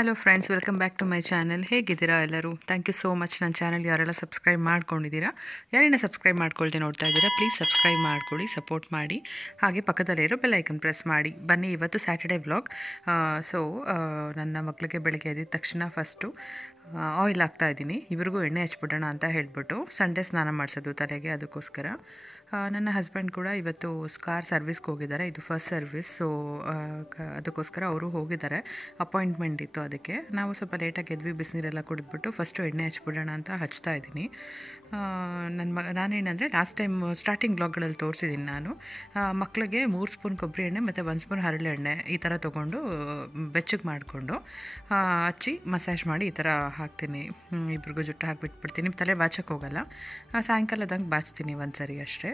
Hello friends, welcome back to my channel. ಹೇಗಿದ್ದೀರಾ ಎಲ್ಲರೂ? Thank you so much. ನನ್ನ channel ಯಾರೆಲ್ಲ ಸಬ್ಸ್ಕ್ರೈಬ್ ಮಾಡ್ಕೊಂಡಿದ್ದೀರಾ, ಯಾರೇನ ಸಬ್ಸ್ಕ್ರೈಬ್ ಮಾಡ್ಕೊಳ್ದೆ ನೋಡ್ತಾ ಇದ್ದೀರಾ, ಪ್ಲೀಸ್ ಸಬ್ಸ್ಕ್ರೈಬ್ ಮಾಡ್ಕೊಳ್ಳಿ, ಸಪೋರ್ಟ್ ಮಾಡಿ. ಹಾಗೆ ಪಕ್ಕದಲ್ಲಿರೋ ಬೆಲ್ ಐಕನ್ ಪ್ರೆಸ್ ಮಾಡಿ. ಬನ್ನಿ, ಇವತ್ತು ಸ್ಯಾಟರ್ಡೇ ವ್ಲಾಗ್. ನನ್ನ ಮಕ್ಕಳಿಗೆ ಬೆಳಗ್ಗೆ ಎದ್ದ ತಕ್ಷಣ ಫಸ್ಟು ಆಯಿಲ್ ಹಾಕ್ತಾಯಿದ್ದೀನಿ. ಇವ್ರಿಗೂ ಎಣ್ಣೆ ಹಚ್ಬಿಡೋಣ ಅಂತ ಹೇಳ್ಬಿಟ್ಟು ಸಂಡೇ ಸ್ನಾನ ಮಾಡಿಸೋದು ತಲೆಗೆ, ಅದಕ್ಕೋಸ್ಕರ. ನನ್ನ ಹಸ್ಬೆಂಡ್ ಕೂಡ ಇವತ್ತು ಕಾರ್ ಸರ್ವಿಸ್ಗೆ ಹೋಗಿದ್ದಾರೆ. ಇದು ಫಸ್ಟ್ ಸರ್ವಿಸ್. ಸೊ ಅದಕ್ಕೋಸ್ಕರ ಅವರು ಹೋಗಿದ್ದಾರೆ. ಅಪಾಯಿಂಟ್ಮೆಂಟ್ ಇತ್ತು, ಅದಕ್ಕೆ ನಾವು ಸ್ವಲ್ಪ ಲೇಟಾಗಿ ಎದ್ವಿ. ಬಿಸಿನೀರೆಲ್ಲ ಕುಡಿದ್ಬಿಟ್ಟು ಫಸ್ಟು ಎಣ್ಣೆ ಹಚ್ಬಿಡೋಣ ಅಂತ ಹಚ್ತಾ ಇದ್ದೀನಿ. ನಾನೇನಂದರೆ ಲಾಸ್ಟ್ ಟೈಮ್ ಸ್ಟಾರ್ಟಿಂಗ್ ಬ್ಲಾಗ್ಗಳಲ್ಲಿ ತೋರಿಸಿದ್ದೀನಿ ನಾನು. ಮಕ್ಕಳಿಗೆ 3 ಸ್ಪೂನ್ ಕೊಬ್ಬರಿ ಎಣ್ಣೆ ಮತ್ತು 1 ಸ್ಪೂನ್ ಹರಳೆ ಎಣ್ಣೆ ಈ ಥರ ತೊಗೊಂಡು ಬೆಚ್ಚಗೆ ಮಾಡಿಕೊಂಡು ಹಚ್ಚಿ ಮಸಾಜ್ ಮಾಡಿ ಈ ಥರ ಹಾಕ್ತೀನಿ. ಇಬ್ರಿಗೂ ಜುಟ್ಟು ಹಾಕಿಬಿಟ್ಬಿಡ್ತೀನಿ. ತಲೆ ಬಾಚಕ್ಕೆ ಹೋಗಲ್ಲ. ಸಾಯಂಕಾಲದಂಗೆ ಬಾಚ್ತೀನಿ ಒಂದು ಸರಿ ಅಷ್ಟೇ.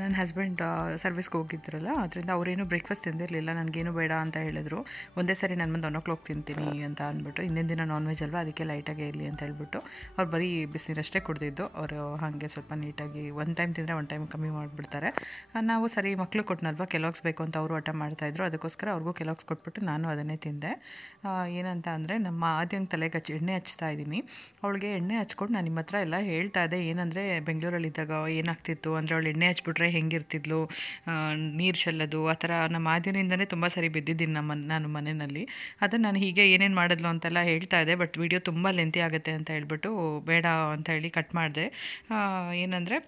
ನನ್ನ ಹಸ್ಬೆಂಡ್ ಸರ್ವಿಸ್ಗೆ ಹೋಗಿದ್ರಲ್ಲ, ಅದರಿಂದ ಅವರೇನು ಬ್ರೇಕ್ಫಾಸ್ಟ್ ತಿಂದಿರಲಿಲ್ಲ. ನನಗೇನು ಬೇಡ ಅಂತ ಹೇಳಿದ್ರು. ಒಂದೇ ಸರಿ ನನ್ನ ಮುಂದೆ 1 o'clock ತಿಂತೀನಿ ಅಂತ ಅಂದ್ಬಿಟ್ಟು, ಹಿಂದಿನ ದಿನ ನಾನ್ ವೆಜ್ ಅಲ್ವಾ, ಅದಕ್ಕೆ ಲೈಟಾಗಿ ಇರಲಿ ಅಂತ ಹೇಳ್ಬಿಟ್ಟು ಅವ್ರು ಬರೀ ಬಿಸಿನೀರಷ್ಟೇ ಕುಡಿದಿದ್ದು. ಅವರು ಹಾಗೆ ಸ್ವಲ್ಪ ನೀಟಾಗಿ ಒಂದು ಟೈಮ್ ತಿಂದರೆ ಒಂದು ಟೈಮ್ ಕಮ್ಮಿ ಮಾಡಿಬಿಡ್ತಾರೆ. ನಾವು ಸರಿ ಮಕ್ಕಳು ಕೊಟ್ಟನಲ್ವ, ಕೆಲವ್ಸ್ ಬೇಕು ಅಂತ ಅವರು ಹಠ ಮಾಡ್ತಾಯಿದ್ರು. ಅದಕ್ಕೋಸ್ಕರ ಅವ್ರಿಗೂ ಕೆಲವ್ಸ್ ಕೊಟ್ಬಿಟ್ಟು ನಾನು ಅದನ್ನೇ ತಿಂದೆ. ಏನಂತ ಅಂದರೆ, ನಮ್ಮ ಆದ್ಯಂಗೆ ತಲೆಗೆ ಎಣ್ಣೆ ಹಚ್ತಾ ಇದ್ದೀನಿ. ಅವಳಿಗೆ ಎಣ್ಣೆ ಹಚ್ಕೊಂಡು ನಾನು ನಿಮ್ಮ ಹತ್ರ ಎಲ್ಲ ಹೇಳ್ತಾ ಇದ್ದೆ. ಏನಂದರೆ, ಬೆಂಗಳೂರಲ್ಲಿದ್ದಾಗ ಏನಾಗ್ತಿತ್ತು ಅಂದರೆ, ಅವಳು ಎಣ್ಣೆ ಹಚ್ಬಿಟ್ರೆ ಹೆಂಗಿರ್ತಿದ್ಲು, ನೀರು ಚೆಲ್ಲೋದು ಆ ಥರ. ನಮ್ಮ ಆದ್ಯನಿಂದನೇ ತುಂಬ ಸರಿ ಬಿದ್ದಿದ್ದೀನಿ ನಾನು ಮನೆಯಲ್ಲಿ. ಅದನ್ನು ನಾನು ಹೀಗೆ ಏನೇನು ಮಾಡಿದ್ಲು ಅಂತೆಲ್ಲ ಹೇಳ್ತಾ ಇದ್ದೆ. ಬಟ್ ವಿಡಿಯೋ ತುಂಬ ಲೆಂತಿ ಆಗುತ್ತೆ ಅಂತ ಹೇಳ್ಬಿಟ್ಟು ಬೇಡ ಅಂತ ಹೇಳಿ ಕಟ್ ಮಾಡಿದೆ. ಏನಂದರೆ,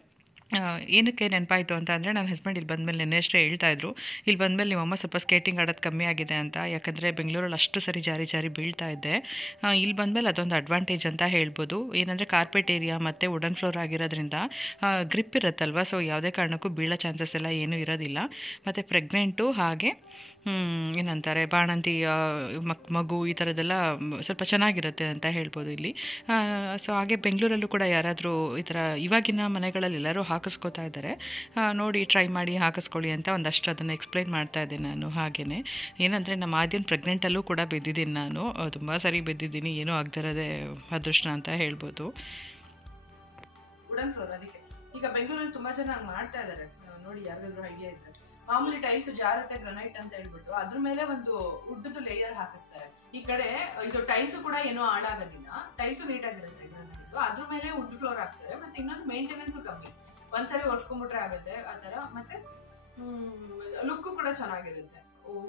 ಏನಕ್ಕೆ ನೆನಪಾಯಿತು ಅಂತ ಅಂದರೆ, ನನ್ನ ಹಸ್ಬೆಂಡ್ ಇಲ್ಲಿ ಬಂದಮೇಲೆ ನೆನ್ನೆ ಅಷ್ಟೇ ಹೇಳ್ತಾಯಿದ್ರು, ಇಲ್ಲಿ ಬಂದಮೇಲೆ ನಿಮ್ಮಮ್ಮ ಸ್ವಲ್ಪ ಸ್ಕೇಟಿಂಗ್ ಆಡೋದು ಕಮ್ಮಿ ಆಗಿದೆ ಅಂತ. ಯಾಕಂದರೆ ಬೆಂಗಳೂರಲ್ಲಿ ಅಷ್ಟು ಸರಿ ಜಾರಿ ಬೀಳ್ತಾ ಇದ್ದೆ. ಇಲ್ಲಿ ಬಂದಮೇಲೆ ಅದೊಂದು ಅಡ್ವಾಂಟೇಜ್ ಅಂತ ಹೇಳ್ಬೋದು. ಏನಂದರೆ, ಕಾರ್ಪೆಟ್ ಏರಿಯಾ ಮತ್ತು ವುಡನ್ ಫ್ಲೋರ್ ಆಗಿರೋದ್ರಿಂದ ಗ್ರಿಪ್ ಇರುತ್ತಲ್ವ. ಸೊ ಯಾವುದೇ ಕಾರಣಕ್ಕೂ ಬೀಳೋ ಚಾನ್ಸಸ್ ಎಲ್ಲ ಏನೂ ಇರೋದಿಲ್ಲ. ಮತ್ತು ಪ್ರೆಗ್ನೆಂಟು, ಹಾಗೆ ಏನಂತಾರೆ, ಬಾಣಂತಿ ಮಗು ಈ ಥರದ್ದೆಲ್ಲ ಸ್ವಲ್ಪ ಚೆನ್ನಾಗಿರುತ್ತೆ ಅಂತ ಹೇಳ್ಬೋದು ಇಲ್ಲಿ. ಸೊ ಹಾಗೆ ಬೆಂಗಳೂರಲ್ಲೂ ಕೂಡ ಯಾರಾದರೂ ಈ ಥರ ಇವಾಗಿನ ಮನೆಗಳಲ್ಲಿ ಎಲ್ಲರೂ ಹಾಕಿಸ್ಕೋತಾ ಇದ್ದಾರೆ. ನೋಡಿ ಟ್ರೈ ಮಾಡಿ ಹಾಕಿಸ್ಕೊಳ್ಳಿ ಅಂತ ಒಂದಷ್ಟು ಅದನ್ನು ಎಕ್ಸ್ಪ್ಲೈನ್ ಮಾಡ್ತಾ ಇದ್ದೆ ನಾನು. ಹಾಗೆಯೇ ಏನಂದರೆ, ನಮ್ಮ ಆದ್ಯನ ಪ್ರೆಗ್ನೆಂಟಲ್ಲೂ ಕೂಡ ಬಿದ್ದಿದ್ದೀನಿ ನಾನು. ತುಂಬ ಸರಿ ಬಿದ್ದಿದ್ದೀನಿ. ಏನೂ ಆಗದಿರೋದೇ ಅದೃಷ್ಟ ಅಂತ ಹೇಳ್ಬೋದು. ವುಡನ್ ಫ್ಲೋರ್, ಅದಕ್ಕೆ ಈಗ ಬೆಂಗಳೂರಲ್ಲಿ ತುಂಬ ಜನ ಮಾಡ್ತಾ ಇದ್ದಾರೆ ನೋಡಿ. ಯಾರಿಗಾದ್ರೂ ಐಡಿಯಾ ಇದ್ದಾರೆ, ಮಾಮೂಲಿ ಟೈಲ್ಸ್ ಜಾರತ್ತೆ ಗ್ರನೈಟ್ ಅಂತ ಹೇಳ್ಬಿಟ್ಟು ಅದ್ರ ಮೇಲೆ ಒಂದು ಉದ್ದದ ಲೇಯರ್ ಹಾಕಿಸ್ತಾರೆ. ಈ ಕಡೆ ಇದು ಟೈಲ್ಸ್ ಕೂಡ ಏನೋ ಹಾಳಾಗೋದಿಲ್ಲ, ಟೈಲ್ಸ್ ನೀಟಾಗಿರುತ್ತೆ ಗ್ರನೈಟ್. ಅದ್ರ ಮೇಲೆ ವುಡ್ ಫ್ಲೋರ್ ಹಾಕ್ತಾರೆ. ಮತ್ತೆ ಇನ್ನೊಂದು ಮೇಂಟೆನೆನ್ಸ್ ಕಮ್ಮಿ, ಒಂದ್ಸರಿ ಒರ್ಸ್ಕೊಂಡ್ಬಿಟ್ರೆ ಆಗುತ್ತೆ ಆ ತರ. ಮತ್ತೆ ಲುಕ್ ಕೂಡ ಚೆನ್ನಾಗಿರುತ್ತೆ.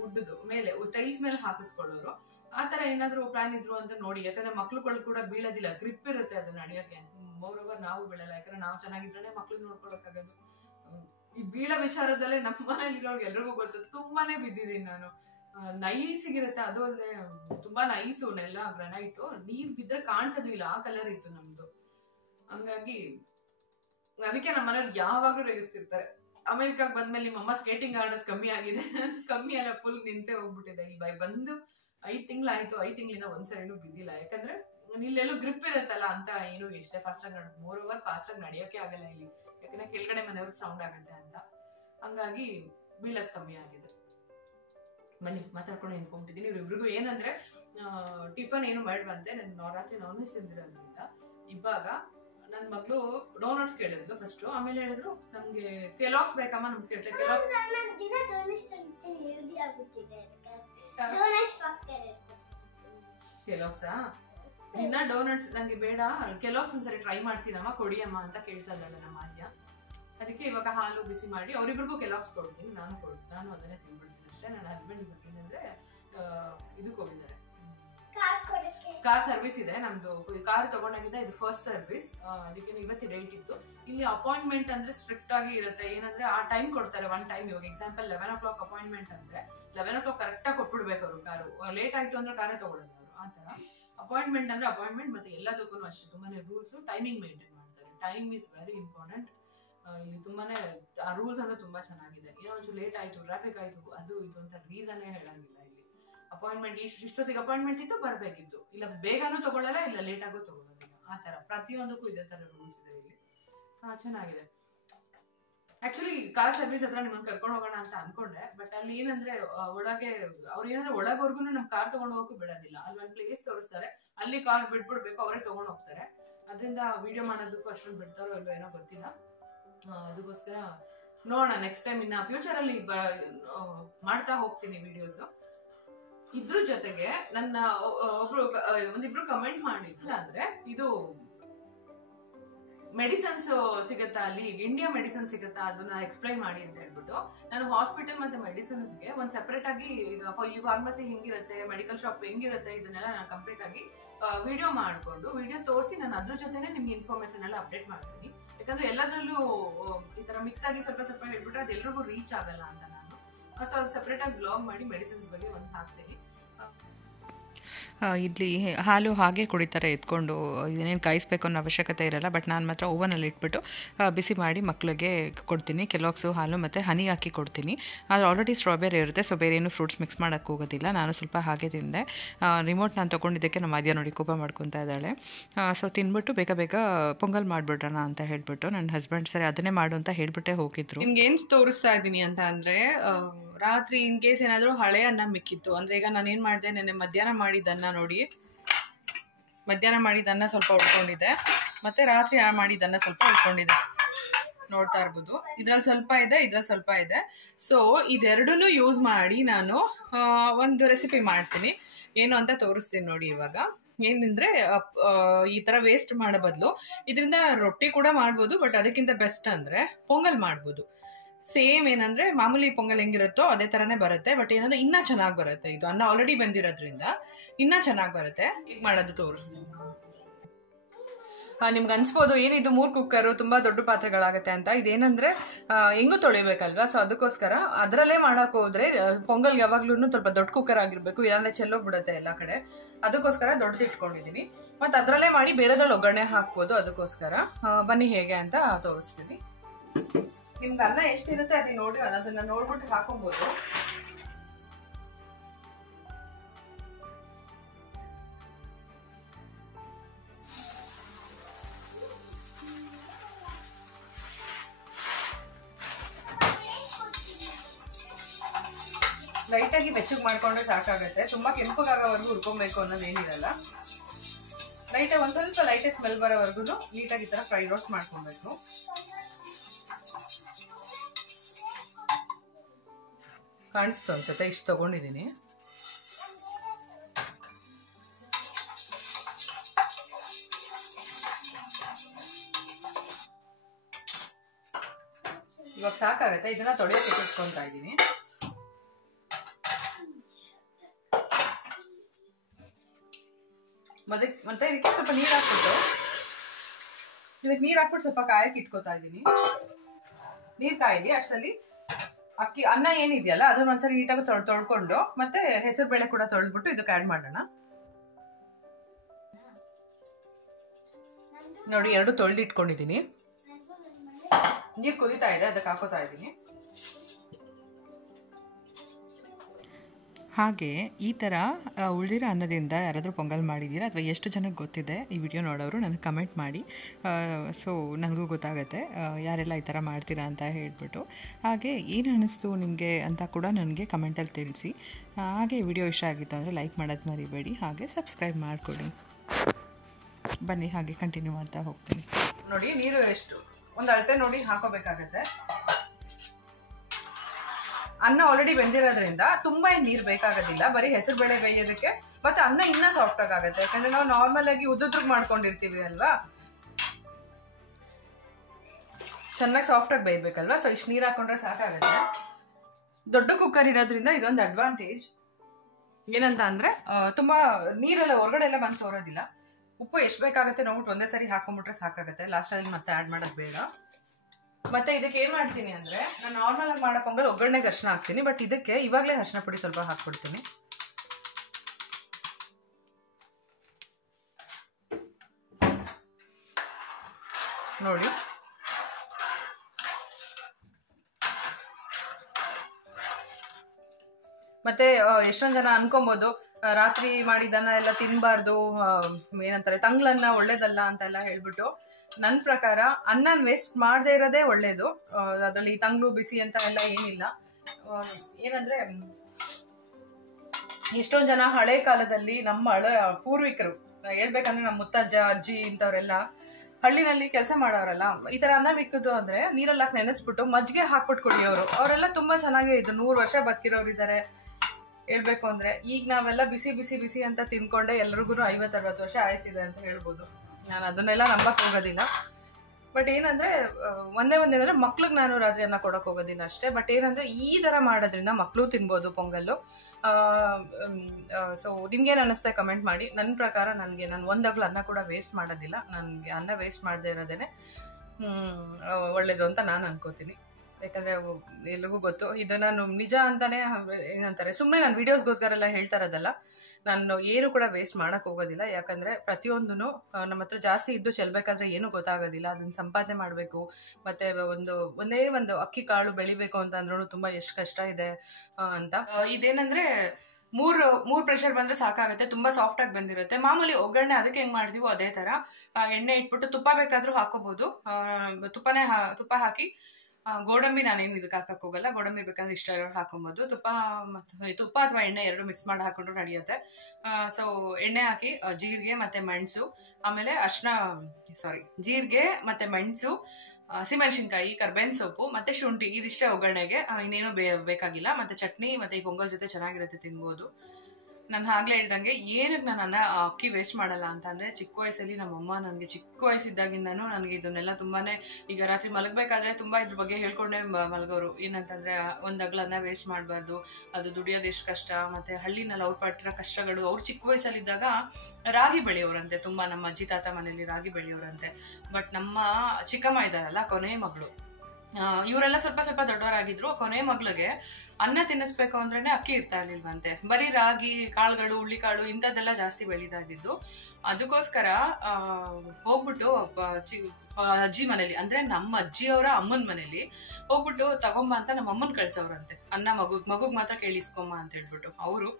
ವುಡ್ದು ಮೇಲೆ ಟೈಲ್ಸ್ ಮೇಲೆ ಹಾಕಿಸ್ಕೊಳ್ಳೋರು ಆ ತರ ಏನಾದ್ರು ಪ್ಲಾನ್ ಇದ್ರು ಅಂತ ನೋಡಿ. ಯಾಕಂದ್ರೆ ಮಕ್ಳುಗಳು ಕೂಡ ಬೀಳೋದಿಲ್ಲ, ಗ್ರಿಪ್ ಇರುತ್ತೆ ಅದನ್ನ ನಡಿಯೋಕೆ. ಮೋರೋವರ್ ನಾವು ಬೀಳಲ್ಲ, ಯಾಕಂದ್ರೆ ನಾವು ಚೆನ್ನಾಗಿದ್ರೆ ಮಕ್ಳು ನೋಡ್ಕೊಳಕ್ಕಾಗೋದು. ಈ ಬೀಳೋ ವಿಚಾರದಲ್ಲೇ ನಮ್ಮ ಮನೇಲಿ ಇರೋರ್ಗೆ ಎಲ್ರಿಗೂ ಗೊತ್ತು, ತುಂಬಾನೇ ಬಿದ್ದಿದ್ದೀನಿ ನಾನು. ನೈಸಿಗಿರುತ್ತೆ, ಅದು ಅಲ್ಲೇ ತುಂಬಾ ನೈಸು ನೆಲ್ಲ ಗ್ರನೈಟು. ನೀರ್ ಬಿದ್ದರೆ ಕಾಣಿಸೋದು ಇಲ್ಲ, ಆ ಕಲರ್ ಇತ್ತು ನಮ್ದು. ಹಂಗಾಗಿ ಅದಕ್ಕೆ ನಮ್ಮ ಮನೆಯವ್ರು ಯಾವಾಗ್ಲೂ ರೇಗಿಸ್ತಿರ್ತಾರೆ, ಅಮೆರಿಕಾಗ್ ಬಂದ್ಮೇಲೆ ನಿಮ್ಮಮ್ಮ ಸ್ಕೇಟಿಂಗ್ ಆಡೋದು ಕಮ್ಮಿ ಆಗಿದೆ. ಕಮ್ಮಿ ಅಲ್ಲ, ಫುಲ್ ನಿಂತೆ ಹೋಗ್ಬಿಟ್ಟಿದೆ. ಇಲ್ಲಿ ಬಂದು 5 ತಿಂಗಳಾಯ್ತು, 5 ತಿಂಗಳಿಂದ ಒಂದ್ಸರಿನೂ ಬಿದ್ದಿಲ್ಲ. ಯಾಕಂದ್ರೆ ಇಲ್ಲೆಲ್ಲೂ ಗ್ರಿಪ್ ಇರುತ್ತಲ್ಲ ಅಂತ. ಏನು ಎಷ್ಟೇ ಫಾಸ್ಟ್ ಆಗಿ ಮೋರೋವರ್ ಫಾಸ್ಟ್ ಆಗಿ ನಡೆಯೋಕೆ ಆಗಲ್ಲ ಇಲ್ಲಿ, ಯಾಕಂದ್ರೆ ಕೆಳಗಡೆ ಮನೆಯವ್ರಿಗೆ ಸೌಂಡ್ ಆಗುತ್ತೆ ಅಂತ. ಹಂಗಾಗಿ ಬೀಳೋದ್ ಕಮ್ಮಿ ಆಗಿದೆ. ಬನ್ನಿ ಮಾತಾಡ್ಕೊಂಡು ನಿಂತ್ಕೊಂಡ್ಬಿಟ್ಟಿದ್ದೀನಿ. ಇವ್ರಿಬ್ರಿಗೂ ಏನಂದ್ರೆ, ಟಿಫನ್ ಏನು ಮಾಡ್ಬಂತೆ, ನಾನು ರಾತ್ರಿ ನಾನ್ ವೆಜ್ ತಿಂದಿರೋದ್ರಿಂದ ಇವಾಗ ನನ್ನ ಮಗಳು ಡೋನಟ್ಸ್ ಕೇಳಿದ್ಲು ಫಸ್ಟ್. ಆಮೇಲೆ ಹೇಳಿದ್ರು, ನಮ್ಗೆ ಕೆಲೋಕ್ಸ್ ಬೇಕಮ್ಮ, ನಮ್ಗೆ ಕೇಳ್ತೆ ಕೆಲೋಕ್ಸ್. ಕೆಲೋಕ್ಸಾ ದಿನ ಡೋನಟ್ಸ್ ನಂಗೆ ಬೇಡ, ಕೆಲೋಕ್ಸ್ ಒಂದ್ಸರಿ ಟ್ರೈ ಮಾಡ್ತೀನಮ್ಮ, ಕೊಡಿಯಮ್ಮ ಅಂತ ಕೇಳ್ತಾ ಇದ್ದಾಳೆ ನಮ್ಮ ಆದ್ಯ. ಅದಕ್ಕೆ ಇವಾಗ ಹಾಲು ಬಿಸಿ ಮಾಡಿ ಅವರಿಬ್ರಿಗೂ ಕೆಲೋಕ್ಸ್ ಕೊಡ್ತೀನಿ. ನಾನು ಅದನ್ನೇ ತಿನ್ಬಿಡ್ತೀನಿ ಅಷ್ಟೇ. ನನ್ನ ಹಸ್ಬೆಂಡ್ ಏನಂದ್ರೆ ಇದಕ್ಕೆ ಹೋಗಿದ್ದಾರೆ, ಕಾರ್ ಸರ್ವಿಸ್ ಇದೆ ನಮ್ದು. ಕಾರ್ ತಗೊಂಡಾಗಿದ್ದ ಇದು ಫಸ್ಟ್ ಸರ್ವಿಸ್. ಅದಕ್ಕೆ ಇವತ್ತು ಡೇಟ್ ಇತ್ತು. ಇಲ್ಲಿ ಅಪಾಯಿಂಟ್ಮೆಂಟ್ ಅಂದ್ರೆ ಸ್ಟ್ರಿಕ್ಟ್ ಆಗಿ ಇರುತ್ತೆ. ಏನಂದ್ರೆ ಆ ಟೈಮ್ ಕೊಡ್ತಾರೆ, ಒನ್ ಟೈಮ್. ಇವಾಗ ಎಕ್ಸಾಂಪಲ್ 11 o'clock ಅಪಾಯಿಂಟ್ಮೆಂಟ್ ಅಂದ್ರೆ 11 o'clock ಕರೆಕ್ಟ್ ಆಗಿ ಕೊಟ್ಬಿಡ್ಬೇಕು ಅವರು. ಕಾರು ಲೇಟ್ ಆಯ್ತು ಅಂದ್ರೆ ಕಾರೇ ತಗೊಳ್ಳೋದು ಅವರು. ಆ ತರ ಅಪಾಯಿಂಟ್ಮೆಂಟ್ ಅಂದ್ರೆ ಅಪಾಯಿಂಟ್ಮೆಂಟ್. ಮತ್ತೆ ಎಲ್ಲದಕ್ಕೂ ಅಷ್ಟೇ ತುಂಬಾನೇ ರೂಲ್ಸ್, ಟೈಮಿಂಗ್ ಮೇಂಟೈನ್ ಮಾಡ್ತಾರೆ. ಟೈಮ್ ಇಸ್ ವೆರಿ ಇಂಪಾರ್ಟೆಂಟ್ ಇಲ್ಲಿ. ತುಂಬಾನೇ ಆ ರೂಲ್ಸ್ ಅಂದ್ರೆ ತುಂಬಾ ಚೆನ್ನಾಗಿದೆ. ಏನೋ ಒಂಚೂರು ಲೇಟ್ ಆಯ್ತು, ಟ್ರಾಫಿಕ್ ಆಯ್ತು, ಅದು ಇದು ಅಂತ ರೀಸನ್ನೇ ಹೇಳಂಗಿಲ್ಲ ಇಲ್ಲಿ. ಅಪಾಯಿಂಟ್ಮೆಂಟ್ ಇಷ್ಟೊತ್ತಿಗೆ ಅಪಾಯಿಂಟ್ಮೆಂಟ್ ಇತ್ತು, ಬರ್ಬೇಕಿತ್ತು. ಇಲ್ಲ ಬೇಗನೂ ತಗೊಳ್ಳಲ್ಲ, ಇಲ್ಲ ಲೇಟ್ ಆಗೋ ತಗೊಳ್ಳೋದಿಲ್ಲ. ಆ ತರ ಪ್ರತಿಯೊಂದಕ್ಕೂ ಇದೇ ತರ ರೂಲ್ಸ್ ಇದೆ ಇಲ್ಲಿ. ಚೆನ್ನಾಗಿದೆ. ಆಕ್ಚುಲಿ ಕಾರ್ ಸರ್ವಿಸ್ ಹತ್ರ ನಿಮ್ಮನ್ನ ಕರ್ಕೊಂಡು ಹೋಗೋಣ ಅಂತ ಅನ್ಕೊಂಡೆ. ಬಟ್ ಅಲ್ಲಿ ಏನಂದ್ರೆ, ಒಳಗೆ ಅವ್ರು ಏನಂದ್ರೆ ಒಳಗವರ್ಗು ನಮ್ ಕಾರ್ ತಗೊಂಡು ಹೋಗಕ್ಕೂ ಬಿಡೋದಿಲ್ಲ. ಅಲ್ಲಿ ಒಂದ್ ಪ್ಲೇಸ್ ತೋರಿಸ್ತಾರೆ, ಅಲ್ಲಿ ಕಾರ್ ಬಿಟ್ಬಿಡ್ಬೇಕು, ಅವರೇ ತಗೊಂಡ್ ಹೋಗ್ತಾರೆ. ಅದರಿಂದ ವಿಡಿಯೋ ಮಾಡೋದಕ್ಕೂ ಅಷ್ಟೊಂದು ಬಿಡ್ತಾರೋ ಇಲ್ವೋ ಏನೋ ಗೊತ್ತಿಲ್ಲ. ಅದಕ್ಕೋಸ್ಕರ ನೋಡೋಣ ನೆಕ್ಸ್ಟ್ ಟೈಮ್. ಇನ್ನ ಫ್ಯೂಚರ್ ಅಲ್ಲಿ ಮಾಡ್ತಾ ಹೋಗ್ತೀನಿ ವಿಡಿಯೋಸ್. ಇದ್ರ ಜೊತೆಗೆ ನನ್ನ ಒಂದಿಬ್ರು ಕಮೆಂಟ್ ಮಾಡಿದ್ರು, ಅಂದ್ರೆ ಇದು ಮೆಡಿಸಿನ್ಸ್ ಸಿಗುತ್ತಾ ಅಲ್ಲಿ, ಇಂಡಿಯಾ ಮೆಡಿಸಿನ್ ಸಿಗುತ್ತಾ ಅದನ್ನ ಎಕ್ಸ್ಪ್ಲೈನ್ ಮಾಡಿ ಅಂತ ಹೇಳ್ಬಿಟ್ಟು ನಾನು ಹಾಸ್ಪಿಟಲ್ ಮತ್ತೆ ಮೆಡಿಸಿನ್ಸ್ಗೆ ಒಂದು ಸೆಪರೇಟ್ ಆಗಿ ಈಗ ಈ ಫಾರ್ಮಸಿ ಹೆಂಗಿರುತ್ತೆ, ಮೆಡಿಕಲ್ ಶಾಪ್ ಹೆಂಗಿರುತ್ತೆ, ಇದನ್ನೆಲ್ಲ ನಾನು ಕಂಪ್ಲೀಟ್ ಆಗಿ ವಿಡಿಯೋ ಮಾಡ್ಕೊಂಡು ವಿಡಿಯೋ ತೋರಿಸಿ ನಾನು ಅದ್ರ ಜೊತೆನೆ ನಿಮ್ಗೆ ಇನ್ಫಾರ್ಮೇಶನ್ ಎಲ್ಲ ಅಪ್ಡೇಟ್ ಮಾಡ್ತೀನಿ. ಯಾಕಂದ್ರೆ ಎಲ್ಲದರಲ್ಲೂ ಈ ತರ ಮಿಕ್ಸ್ ಆಗಿ ಸ್ವಲ್ಪ ಸ್ವಲ್ಪ ಹೇಳ್ಬಿಟ್ರೆ ಅದು ಎಲ್ರಿಗೂ ರೀಚ್ ಆಗಲ್ಲ ಅಂತ ನಾನು ಸೊ ಸೆಪರೇಟ್ ಆಗಿ ಬ್ಲಾಗ್ ಮಾಡಿ ಮೆಡಿಸಿನ್ಸ್ ಬಗ್ಗೆ ಒಂದು ಹಾಕ್ತೀನಿ. ಇಲ್ಲಿ ಹಾಲು ಹಾಗೆ ಕುಡಿತಾರೆ ಎತ್ಕೊಂಡು, ಏನೇನು ಕಾಯಿಸ್ಬೇಕು ಅನ್ನೋ ಅವಶ್ಯಕತೆ ಇರಲ್ಲ. ಬಟ್ ನಾನು ಮಾತ್ರ ಓವನಲ್ಲಿ ಇಟ್ಬಿಟ್ಟು ಬಿಸಿ ಮಾಡಿ ಮಕ್ಕಳಿಗೆ ಕೊಡ್ತೀನಿ. ಕೆಲವಾಗ್ಸು ಹಾಲು ಮತ್ತು ಹನಿ ಹಾಕಿ ಕೊಡ್ತೀನಿ. ಅದು ಆಲ್ರೆಡಿ ಸ್ಟ್ರಾಬೆರಿ ಇರುತ್ತೆ, ಸೊ ಬೇರೆ ಏನು ಫ್ರೂಟ್ಸ್ ಮಿಕ್ಸ್ ಮಾಡೋಕ್ಕೆ ಹೋಗೋದಿಲ್ಲ. ನಾನು ಸ್ವಲ್ಪ ಹಾಗೆ ತಿಂದೆ. ರಿಮೋಟ್ ನಾನು ತೊಗೊಂಡಿದ್ದಕ್ಕೆ ನಮ್ಮ ಮಧ್ಯ ನೋಡಿ ಕೋಪ ಮಾಡ್ಕೊತಾ ಇದ್ದಾಳೆ. ಸೊ ತಿನ್ಬಿಟ್ಟು ಬೇಗ ಬೇಗ ಪೊಂಗಲ್ ಮಾಡಿಬಿಡೋಣ ಅಂತ ಹೇಳ್ಬಿಟ್ಟು ನನ್ನ ಹಸ್ಬೆಂಡ್ ಸರಿ ಅದನ್ನೇ ಮಾಡು ಅಂತ ಹೇಳ್ಬಿಟ್ಟೆ ಹೋಗಿದ್ರು. ನಿಮ್ಗೆ ಏನು ತೋರಿಸ್ತಾ ಇದ್ದೀನಿ ಅಂತ ಅಂದರೆ, ರಾತ್ರಿ ಇನ್ ಕೇಸ್ ಏನಾದರೂ ಹಳೆ ಅನ್ನ ಮಿಕ್ಕಿತ್ತು ಅಂದರೆ, ಈಗ ನಾನು ಏನು ಮಾಡಿದೆ, ನೆನ್ನೆ ಮಧ್ಯಾಹ್ನ ಮಾಡಿದ್ದನ್ನ ನೋಡಿ, ಮಧ್ಯಾಹ್ನ ಮಾಡಿದ್ದನ್ನ ಸ್ವಲ್ಪ ಉಳ್ಕೊಂಡಿದ್ದೆ, ಮತ್ತು ರಾತ್ರಿ ಮಾಡಿದ್ದನ್ನ ಸ್ವಲ್ಪ ಉಳ್ಕೊಂಡಿದ್ದೆ, ನೋಡ್ತಾ ಇರ್ಬೋದು. ಇದ್ರಲ್ಲಿ ಸ್ವಲ್ಪ ಇದೆ, ಇದ್ರಲ್ಲಿ ಸ್ವಲ್ಪ ಇದೆ. ಸೊ ಇದೆರಡನ್ನೂ ಯೂಸ್ ಮಾಡಿ ನಾನು ಒಂದು ರೆಸಿಪಿ ಮಾಡ್ತೀನಿ. ಏನು ಅಂತ ತೋರಿಸ್ತೀನಿ ನೋಡಿ. ಇವಾಗ ಏನಂದರೆ, ಈ ಥರ ವೇಸ್ಟ್ ಮಾಡೋ ಬದಲು ಇದರಿಂದ ರೊಟ್ಟಿ ಕೂಡ ಮಾಡ್ಬೋದು, ಬಟ್ ಅದಕ್ಕಿಂತ ಬೆಸ್ಟ್ ಅಂದರೆ ಪೊಂಗಲ್ ಮಾಡ್ಬೋದು. ಸೇಮ್ ಏನಂದ್ರೆ ಮಾಮೂಲಿ ಪೊಂಗಲ್ ಹೆಂಗಿರುತ್ತೋ ಅದೇ ತರನೇ ಬರುತ್ತೆ, ಬಟ್ ಏನಂದ್ರೆ ಇನ್ನೂ ಚೆನ್ನಾಗಿ ಬರುತ್ತೆ. ಇದು ಅನ್ನ ಆಲ್ರೆಡಿ ಬಂದಿರೋದ್ರಿಂದ ಇನ್ನೂ ಚೆನ್ನಾಗಿ ಬರುತ್ತೆ. ಈಗ ಮಾಡೋದು ತೋರಿಸ್ತೀನಿ. ನಿಮ್ಗೆ ಅನ್ಸ್ಬೋದು ಏನಿದು 3 ಕುಕ್ಕರು ತುಂಬ ದೊಡ್ಡ ಪಾತ್ರೆಗಳಾಗತ್ತೆ ಅಂತ. ಇದೇನಂದ್ರೆ ಹೆಂಗೂ ತೊಳಿಬೇಕಲ್ವಾ, ಸೊ ಅದಕ್ಕೋಸ್ಕರ ಅದರಲ್ಲೇ ಮಾಡಕ್ಕೆ ಹೋದ್ರೆ ಪೊಂಗಲ್ ಯಾವಾಗ್ಲೂ ಸ್ವಲ್ಪ ದೊಡ್ಡ ಕುಕ್ಕರ್ ಆಗಿರ್ಬೇಕು, ಇಲ್ಲಾಂದ್ರೆ ಚೆಲ್ಲೋಗ್ಬಿಡುತ್ತೆ ಎಲ್ಲ ಕಡೆ. ಅದಕ್ಕೋಸ್ಕರ ದೊಡ್ಡದು ಇಟ್ಕೊಂಡಿದ್ದೀನಿ. ಮತ್ತು ಅದರಲ್ಲೇ ಮಾಡಿ ಬೇರೆದ್ರಲ್ಲಿ ಒಗ್ಗರಣೆ ಹಾಕ್ಬೋದು. ಅದಕ್ಕೋಸ್ಕರ ಬನ್ನಿ ಹೇಗೆ ಅಂತ ತೋರಿಸ್ತೀನಿ. ನಿಮ್ಗೆ ಅನ್ನ ಎಷ್ಟಿರುತ್ತೆ ಅದನ್ನ ನೋಡಿ, ಅದನ್ನ ನೋಡ್ಬಿಟ್ಟು ಹಾಕೊಬಹುದು. ಲೈಟಾಗಿ ಬೆಚ್ಚಗೆ ಮಾಡ್ಕೊಂಡ್ರೆ ಸಾಕಾಗುತ್ತೆ. ತುಂಬಾ ಕೆಂಪಗಾಗೋವರೆಗೂ ಹುರ್ಕೊಬೇಕು ಅನ್ನೋದೇನಿರಲ್ಲ. ಲೈಟಾಗಿ ಒಂದ್ ಸ್ವಲ್ಪ ಲೈಟಾಗಿ ಸ್ಮೆಲ್ ಬರೋವರೆಗೂ ನೀಟಾಗಿ ಈ ತರ ಫ್ರೈ ರೋಸ್ಟ್ ಮಾಡ್ಕೊಬೇಕು. ಕಾಣಿಸ್ತು ಅನ್ಸುತ್ತೆ, ಇಷ್ಟು ತಗೊಂಡಿದ್ದೀನಿ. ಇವಾಗ ಸಾಕಾಗತ್ತೆ. ಇದನ್ನ ತೊಳೆಯೋಕೆ ಇಟ್ಕೊಂತಾ ಇದ್ದೀನಿ. ಮತ್ತೆ ಇದಕ್ಕೆ ಸ್ವಲ್ಪ ನೀರು ಹಾಕ್ಬಿಟ್ಟು ಸ್ವಲ್ಪ ಕಾಯಕ್ಕೆ ಇಟ್ಕೋತಾ ಇದ್ದೀನಿ. ನೀರ್ ಕಾಯಿಲಿ ಅಷ್ಟರಲ್ಲಿ ಅಕ್ಕಿ ಅನ್ನ ಏನಿದೆಯಲ್ಲ ಅದನ್ನ ಒಂದ್ಸರಿ ನೀಟಾಗಿ ತೊಳ್ಕೊಂಡು ಮತ್ತೆ ಹೆಸರು ಬೇಳೆ ಕೂಡ ತೊಳೆದ್ಬಿಟ್ಟು ಇದಕ್ಕೆ ಆಡ್ ಮಾಡೋಣ. ನೋಡಿ, 2 ತೊಳೆದು ಇಟ್ಕೊಂಡಿದ್ದೀನಿ. ನೀರು ಕುದಿತಾ ಇದೆ, ಅದಕ್ಕೆ ಹಾಕೋತಾ ಇದ್ದೀನಿ. ಹಾಗೆ ಈ ಥರ ಉಳಿದಿರೋ ಅನ್ನದಿಂದ ಯಾರಾದರೂ ಪೊಂಗಲ್ ಮಾಡಿದ್ದೀರಾ ಅಥವಾ ಎಷ್ಟು ಜನಕ್ಕೆ ಗೊತ್ತಿದೆ ಈ ವಿಡಿಯೋ ನೋಡೋರು ನನಗೆ ಕಮೆಂಟ್ ಮಾಡಿ. ಸೊ ನನಗೂ ಗೊತ್ತಾಗುತ್ತೆ ಯಾರೆಲ್ಲ ಈ ಥರ ಮಾಡ್ತೀರಾ ಅಂತ ಹೇಳ್ಬಿಟ್ಟು. ಹಾಗೆ ಏನು ಅನ್ನಿಸ್ತು ನಿಮಗೆ ಅಂತ ಕೂಡ ನನಗೆ ಕಮೆಂಟಲ್ಲಿ ತಿಳಿಸಿ. ಹಾಗೆ ವಿಡಿಯೋ ಇಷ್ಟ ಆಗಿತ್ತು ಅಂದರೆ ಲೈಕ್ ಮಾಡೋದು ಮರಿಬೇಡಿ, ಹಾಗೆ ಸಬ್ಸ್ಕ್ರೈಬ್ ಮಾಡಿಕೊಡಿ. ಬನ್ನಿ ಹಾಗೆ ಕಂಟಿನ್ಯೂ ಮಾಡ್ತಾ ಹೋಗ್ತೀನಿ. ನೋಡಿ, ನೀರು ಎಷ್ಟು ಒಂದು ಅಳತೆ ನೋಡಿ ಹಾಕೋಬೇಕಾಗತ್ತೆ. ಅನ್ನ ಆಲ್ರೆಡಿ ಬೆಂದಿರೋದ್ರಿಂದ ತುಂಬಾ ಏನ್ ನೀರು ಬೇಕಾಗೋದಿಲ್ಲ, ಬರೀ ಹೆಸರು ಬೇಳೆ ಬೇಯೋದಕ್ಕೆ. ಮತ್ತೆ ಅನ್ನ ಇನ್ನೂ ಸಾಫ್ಟ್ ಆಗುತ್ತೆ, ಯಾಕಂದ್ರೆ ನಾವು ನಾರ್ಮಲ್ ಆಗಿ ಉದ್ದುದ್ರಿಗೆ ಮಾಡ್ಕೊಂಡಿರ್ತೀವಿ ಅಲ್ವಾ, ಚೆನ್ನಾಗಿ ಸಾಫ್ಟ್ ಆಗಿ ಬೇಯಬೇಕಲ್ವಾ. ಸೊ ಇಷ್ಟು ನೀರು ಹಾಕೊಂಡ್ರೆ ಸಾಕಾಗತ್ತೆ. ದೊಡ್ಡ ಕುಕ್ಕರ್ ಇರೋದ್ರಿಂದ ಇದೊಂದು ಅಡ್ವಾಂಟೇಜ್ ಏನಂತ ಅಂದ್ರೆ ತುಂಬಾ ನೀರೆಲ್ಲ ಹೊರಗಡೆ ಎಲ್ಲ ಬಂದು ಸೋರೋದಿಲ್ಲ. ಉಪ್ಪು ಎಷ್ಟು ಬೇಕಾಗುತ್ತೆ ನೋಡ್ಬಿಟ್ಟು ಒಂದೇ ಸರಿ ಹಾಕೊಂಡ್ಬಿಟ್ರೆ ಸಾಕಾಗುತ್ತೆ. ಲಾಸ್ಟಲ್ಲಿ ಮತ್ತೆ ಆಡ್ ಮಾಡೋದು ಬೇಡ. ಮತ್ತೆ ಇದಕ್ಕೆ ಏನ್ ಮಾಡ್ತೀನಿ ಅಂದ್ರೆ, ನಾನು ನಾರ್ಮಲ್ ಆಗಿ ಮಾಡೋ ಪೊಂಗಲ್ ಒಗ್ಗರಣೆಗೆ ಅರ್ಶಿನ ಹಾಕ್ತೀನಿ, ಬಟ್ ಇದಕ್ಕೆ ಇವಾಗಲೇ ಅರ್ಶಿನ ಪುಡಿ ಸ್ವಲ್ಪ ಹಾಕ್ಬಿಡ್ತೀನಿ. ನೋಡಿ, ಮತ್ತೆ ಎಷ್ಟೊಂದು ಜನ ಅನ್ಕೊಬಹುದು ರಾತ್ರಿ ಮಾಡಿದನ್ನ ಎಲ್ಲ ತಿನ್ಬಾರ್ದು, ಏನಂತಾರೆ ತಂಗ್ಳನ್ನ ಒಳ್ಳೇದಲ್ಲ ಅಂತೆಲ್ಲ ಹೇಳ್ಬಿಟ್ಟು. ನನ್ನ ಪ್ರಕಾರ ಅನ್ನನ ವೇಸ್ಟ್ ಮಾಡದೇ ಇರೋದೇ ಒಳ್ಳೇದು. ಅದರಲ್ಲಿ ತಂಗ್ಳು ಬಿಸಿ ಅಂತ ಎಲ್ಲ ಏನಿಲ್ಲ. ಏನಂದ್ರೆ ಎಷ್ಟೊಂದು ಜನ ಹಳೆ ಕಾಲದಲ್ಲಿ ನಮ್ಮ ಪೂರ್ವಿಕರು ಹೇಳ್ಬೇಕಂದ್ರೆ ನಮ್ಮ ಮುತ್ತಜ್ಜ ಅಜ್ಜಿ ಇಂಥವ್ರೆಲ್ಲ ಹಳ್ಳಿನಲ್ಲಿ ಕೆಲಸ ಮಾಡೋರಲ್ಲ, ಈ ತರ ಅನ್ನ ಮಿಕ್ಕದು ಅಂದ್ರೆ ನೀರಲ್ಲಿ ಹಾಕಿ ನೆನೆಸ್ಬಿಟ್ಟು ಮಜ್ಜಿಗೆ ಹಾಕ್ಬಿಟ್ಟು ಕುಡಿಯೋರು. ಅವರೆಲ್ಲ ತುಂಬಾ ಚೆನ್ನಾಗೇ ಇದು 100 ವರ್ಷ ಬದುಕಿರೋರು ಇದ್ದಾರೆ. ಹೇಳ್ಬೇಕು ಅಂದ್ರೆ ಈಗ ನಾವೆಲ್ಲ ಬಿಸಿ ಬಿಸಿ ಬಿಸಿ ಅಂತ ತಿನ್ಕೊಂಡೆ ಎಲ್ರಿಗೂ 50-60 ವರ್ಷ ಆಯಸ್ಸಿದೆ ಅಂತ ಹೇಳ್ಬೋದು. ನಾನು ಅದನ್ನೆಲ್ಲ ನಂಬಕ್ ಹೋಗೋದಿಲ್ಲ. ಬಟ್ ಏನಂದ್ರೆ ಒಂದೇನಂದ್ರೆ ಮಕ್ಳಿಗೆ ನಾನು ರಾತ್ರಿ ಅನ್ನ ಕೊಡಕ್ ಹೋಗೋದಿಲ್ಲ ಅಷ್ಟೇ. ಬಟ್ ಏನಂದ್ರೆ ಈ ತರ ಮಾಡೋದ್ರಿಂದ ಮಕ್ಳು ತಿನ್ಬೋದು ಪೊಂಗಲ್ಲು. ಸೊ ನಿಮ್ಗೇನು ಅನ್ನಿಸ್ತೆ ಕಮೆಂಟ್ ಮಾಡಿ. ನನ್ನ ಪ್ರಕಾರ ನಾನು ಒಂದಾಗ್ಲೂ ಅನ್ನ ಕೂಡ ವೇಸ್ಟ್ ಮಾಡೋದಿಲ್ಲ. ನನಗೆ ಅನ್ನ ವೇಸ್ಟ್ ಮಾಡದೇ ಇರೋದೇನೆ ಒಳ್ಳೇದು ಅಂತ ನಾನು ಅನ್ಕೋತೀನಿ. ಯಾಕಂದ್ರೆ ಎಲ್ರಿಗೂ ಗೊತ್ತು ಇದು ನಾನು ನಿಜ ಅಂತಾನೆ. ಏನಂತಾರೆ ಸುಮ್ಮನೆ ನಾನು ವಿಡಿಯೋಸ್ಗೋಸ್ಕರ ಎಲ್ಲ ಹೇಳ್ತಾ ಇರೋದಲ್ಲ. ನಾನು ಏನು ಕೂಡ ವೇಸ್ಟ್ ಮಾಡಕ್ ಹೋಗೋದಿಲ್ಲ. ಯಾಕಂದ್ರೆ ಪ್ರತಿಯೊಂದೂ ನಮ್ಮ ಹತ್ರ ಜಾಸ್ತಿ ಇದ್ದು ಚೆಲ್ಬೇಕಾದ್ರೆ ಏನು ಗೊತ್ತಾಗೋದಿಲ್ಲ. ಅದನ್ನ ಸಂಪಾದನೆ ಮಾಡಬೇಕು. ಮತ್ತೆ ಒಂದೇ ಒಂದು ಅಕ್ಕಿ ಕಾಳು ಬೆಳಿಬೇಕು ಅಂತ ಅಂದ್ರೂ ತುಂಬಾ ಎಷ್ಟು ಕಷ್ಟ ಇದೆ ಅಂತ. ಇದೇನಂದ್ರೆ ಮೂರು ಪ್ರೆಷರ್ ಬಂದ್ರೆ ಸಾಕಾಗುತ್ತೆ. ತುಂಬಾ ಸಾಫ್ಟ್ ಆಗಿ ಬಂದಿರುತ್ತೆ. ಮಾಮೂಲಿ ಒಗ್ಗರಣೆ ಅದಕ್ಕೆ ಹೆಂಗ್ ಮಾಡ್ತೀವೋ ಅದೇ ತರ ಎಣ್ಣೆ ಇಟ್ಬಿಟ್ಟು ತುಪ್ಪ ಬೇಕಾದ್ರೂ ಹಾಕೋಬಹುದು. ತುಪ್ಪ ಹಾಕಿ ಗೋಡಂಬಿ ನಾನೇನು ಇದಕ್ಕೆ ಹಾಕಕ್ ಹೋಗಲ್ಲ. ಗೋಡಂಬಿ ಬೇಕಂದ್ರೆ ಇಷ್ಟ ಹಾಕೊಬಹುದು. ತುಪ್ಪ ಅಥವಾ ಎಣ್ಣೆ ಎರಡು ಮಿಕ್ಸ್ ಮಾಡಿ ಹಾಕೊಂಡ್ರು ನಡೆಯುತ್ತೆ. ಸೊ ಎಣ್ಣೆ ಹಾಕಿ ಜೀರಿಗೆ ಮತ್ತೆ ಮೆಣಸು, ಆಮೇಲೆ ಜೀರಿಗೆ ಮತ್ತೆ ಮೆಣಸು, ಹಸಿಮೆಣಸಿನ್ಕಾಯಿ, ಕರ್ಬೇವಿನ ಸೊಪ್ಪು ಮತ್ತೆ ಶುಂಠಿ, ಇದಿಷ್ಟೇ ಒಗ್ಗರಣೆಗೆ. ಇನ್ನೇನು ಬೇಕಾಗಿಲ್ಲ. ಮತ್ತೆ ಚಟ್ನಿ ಮತ್ತೆ ಈ ಪೊಂಗಲ್ ಜೊತೆ ಚೆನ್ನಾಗಿರುತ್ತೆ, ತಿನ್ಬೋದು. ನಾನು ಆಗ್ಲೇ ಹೇಳ್ದಂಗೆ ಏನಕ್ಕೆ ನಾನು ಅಕ್ಕಿ ವೇಸ್ಟ್ ಮಾಡಲ್ಲ ಅಂತ ಅಂದ್ರೆ, ಚಿಕ್ಕ ವಯಸ್ಸಲ್ಲಿ ನಮ್ಮಮ್ಮ ನನಗೆ ಚಿಕ್ಕ ವಯಸ್ಸಿದ್ದಾಗಿಂದನೂ ನನಗೆ ಇದನ್ನೆಲ್ಲ ತುಂಬಾನೇ, ಈಗ ರಾತ್ರಿ ಮಲಗಬೇಕಾದ್ರೆ ತುಂಬಾ ಇದ್ರ ಬಗ್ಗೆ ಹೇಳ್ಕೊಂಡೆ ಮಲಗೋರು. ಏನಂತಂದ್ರೆ ಒಂದ್ ಅಗ್ಲನ್ನ ವೇಸ್ಟ್ ಮಾಡಬಾರ್ದು, ಅದು ದುಡಿಯೋದು ಎಷ್ಟು ಕಷ್ಟ, ಮತ್ತೆ ಹಳ್ಳಿನಲ್ಲಿ ಅವ್ರು ಪಟ್ಟಿರೋ ಕಷ್ಟಗಳು. ಅವ್ರು ಚಿಕ್ಕ ವಯಸ್ಸಲ್ಲಿದ್ದಾಗ ರಾಗಿ ಬೆಳೆಯೋರಂತೆ ತುಂಬಾ. ನಮ್ಮ ಅಜ್ಜಿ ತಾತ ಮನೇಲಿ ರಾಗಿ ಬೆಳೆಯೋರಂತೆ. ಬಟ್ ನಮ್ಮ ಚಿಕ್ಕಮ್ಮ ಇದಾರಲ್ಲ, ಕೊನೆ ಮಗಳು, ಇವರೆಲ್ಲ ಸ್ವಲ್ಪ ದೊಡ್ಡವರಾಗಿದ್ರು. ಕೊನೆ ಮಗಳಿಗೆ ಅನ್ನ ತಿನ್ನಿಸ್ಬೇಕು ಅಂದ್ರೇನೆ ಅಕ್ಕಿ ಇರ್ತಾ ಇರ್ಲಿಲ್ವಂತೆ. ಬರೀ ರಾಗಿ ಕಾಳುಗಳು, ಹುಳ್ಳಿಕಾಳು ಇಂಥದ್ದೆಲ್ಲ ಜಾಸ್ತಿ ಬೆಳೀತಾಗಿದ್ದು. ಅದಕ್ಕೋಸ್ಕರ ಹೋಗ್ಬಿಟ್ಟು ಅಜ್ಜಿ ಮನೇಲಿ, ಅಂದ್ರೆ ನಮ್ಮ ಅಜ್ಜಿಯವರ ಅಮ್ಮನ ಮನೇಲಿ ಹೋಗ್ಬಿಟ್ಟು ತಗೊಂಬ ಅಂತ ನಮ್ಮ ಅಮ್ಮನ್ ಕಳ್ಸವ್ರಂತೆ. ಅನ್ನ ಮಗುಗ್ ಮಾತ್ರ ಕೇಳಿಸ್ಕೊಂಬ ಅಂತ ಹೇಳ್ಬಿಟ್ಟು. ಅವರು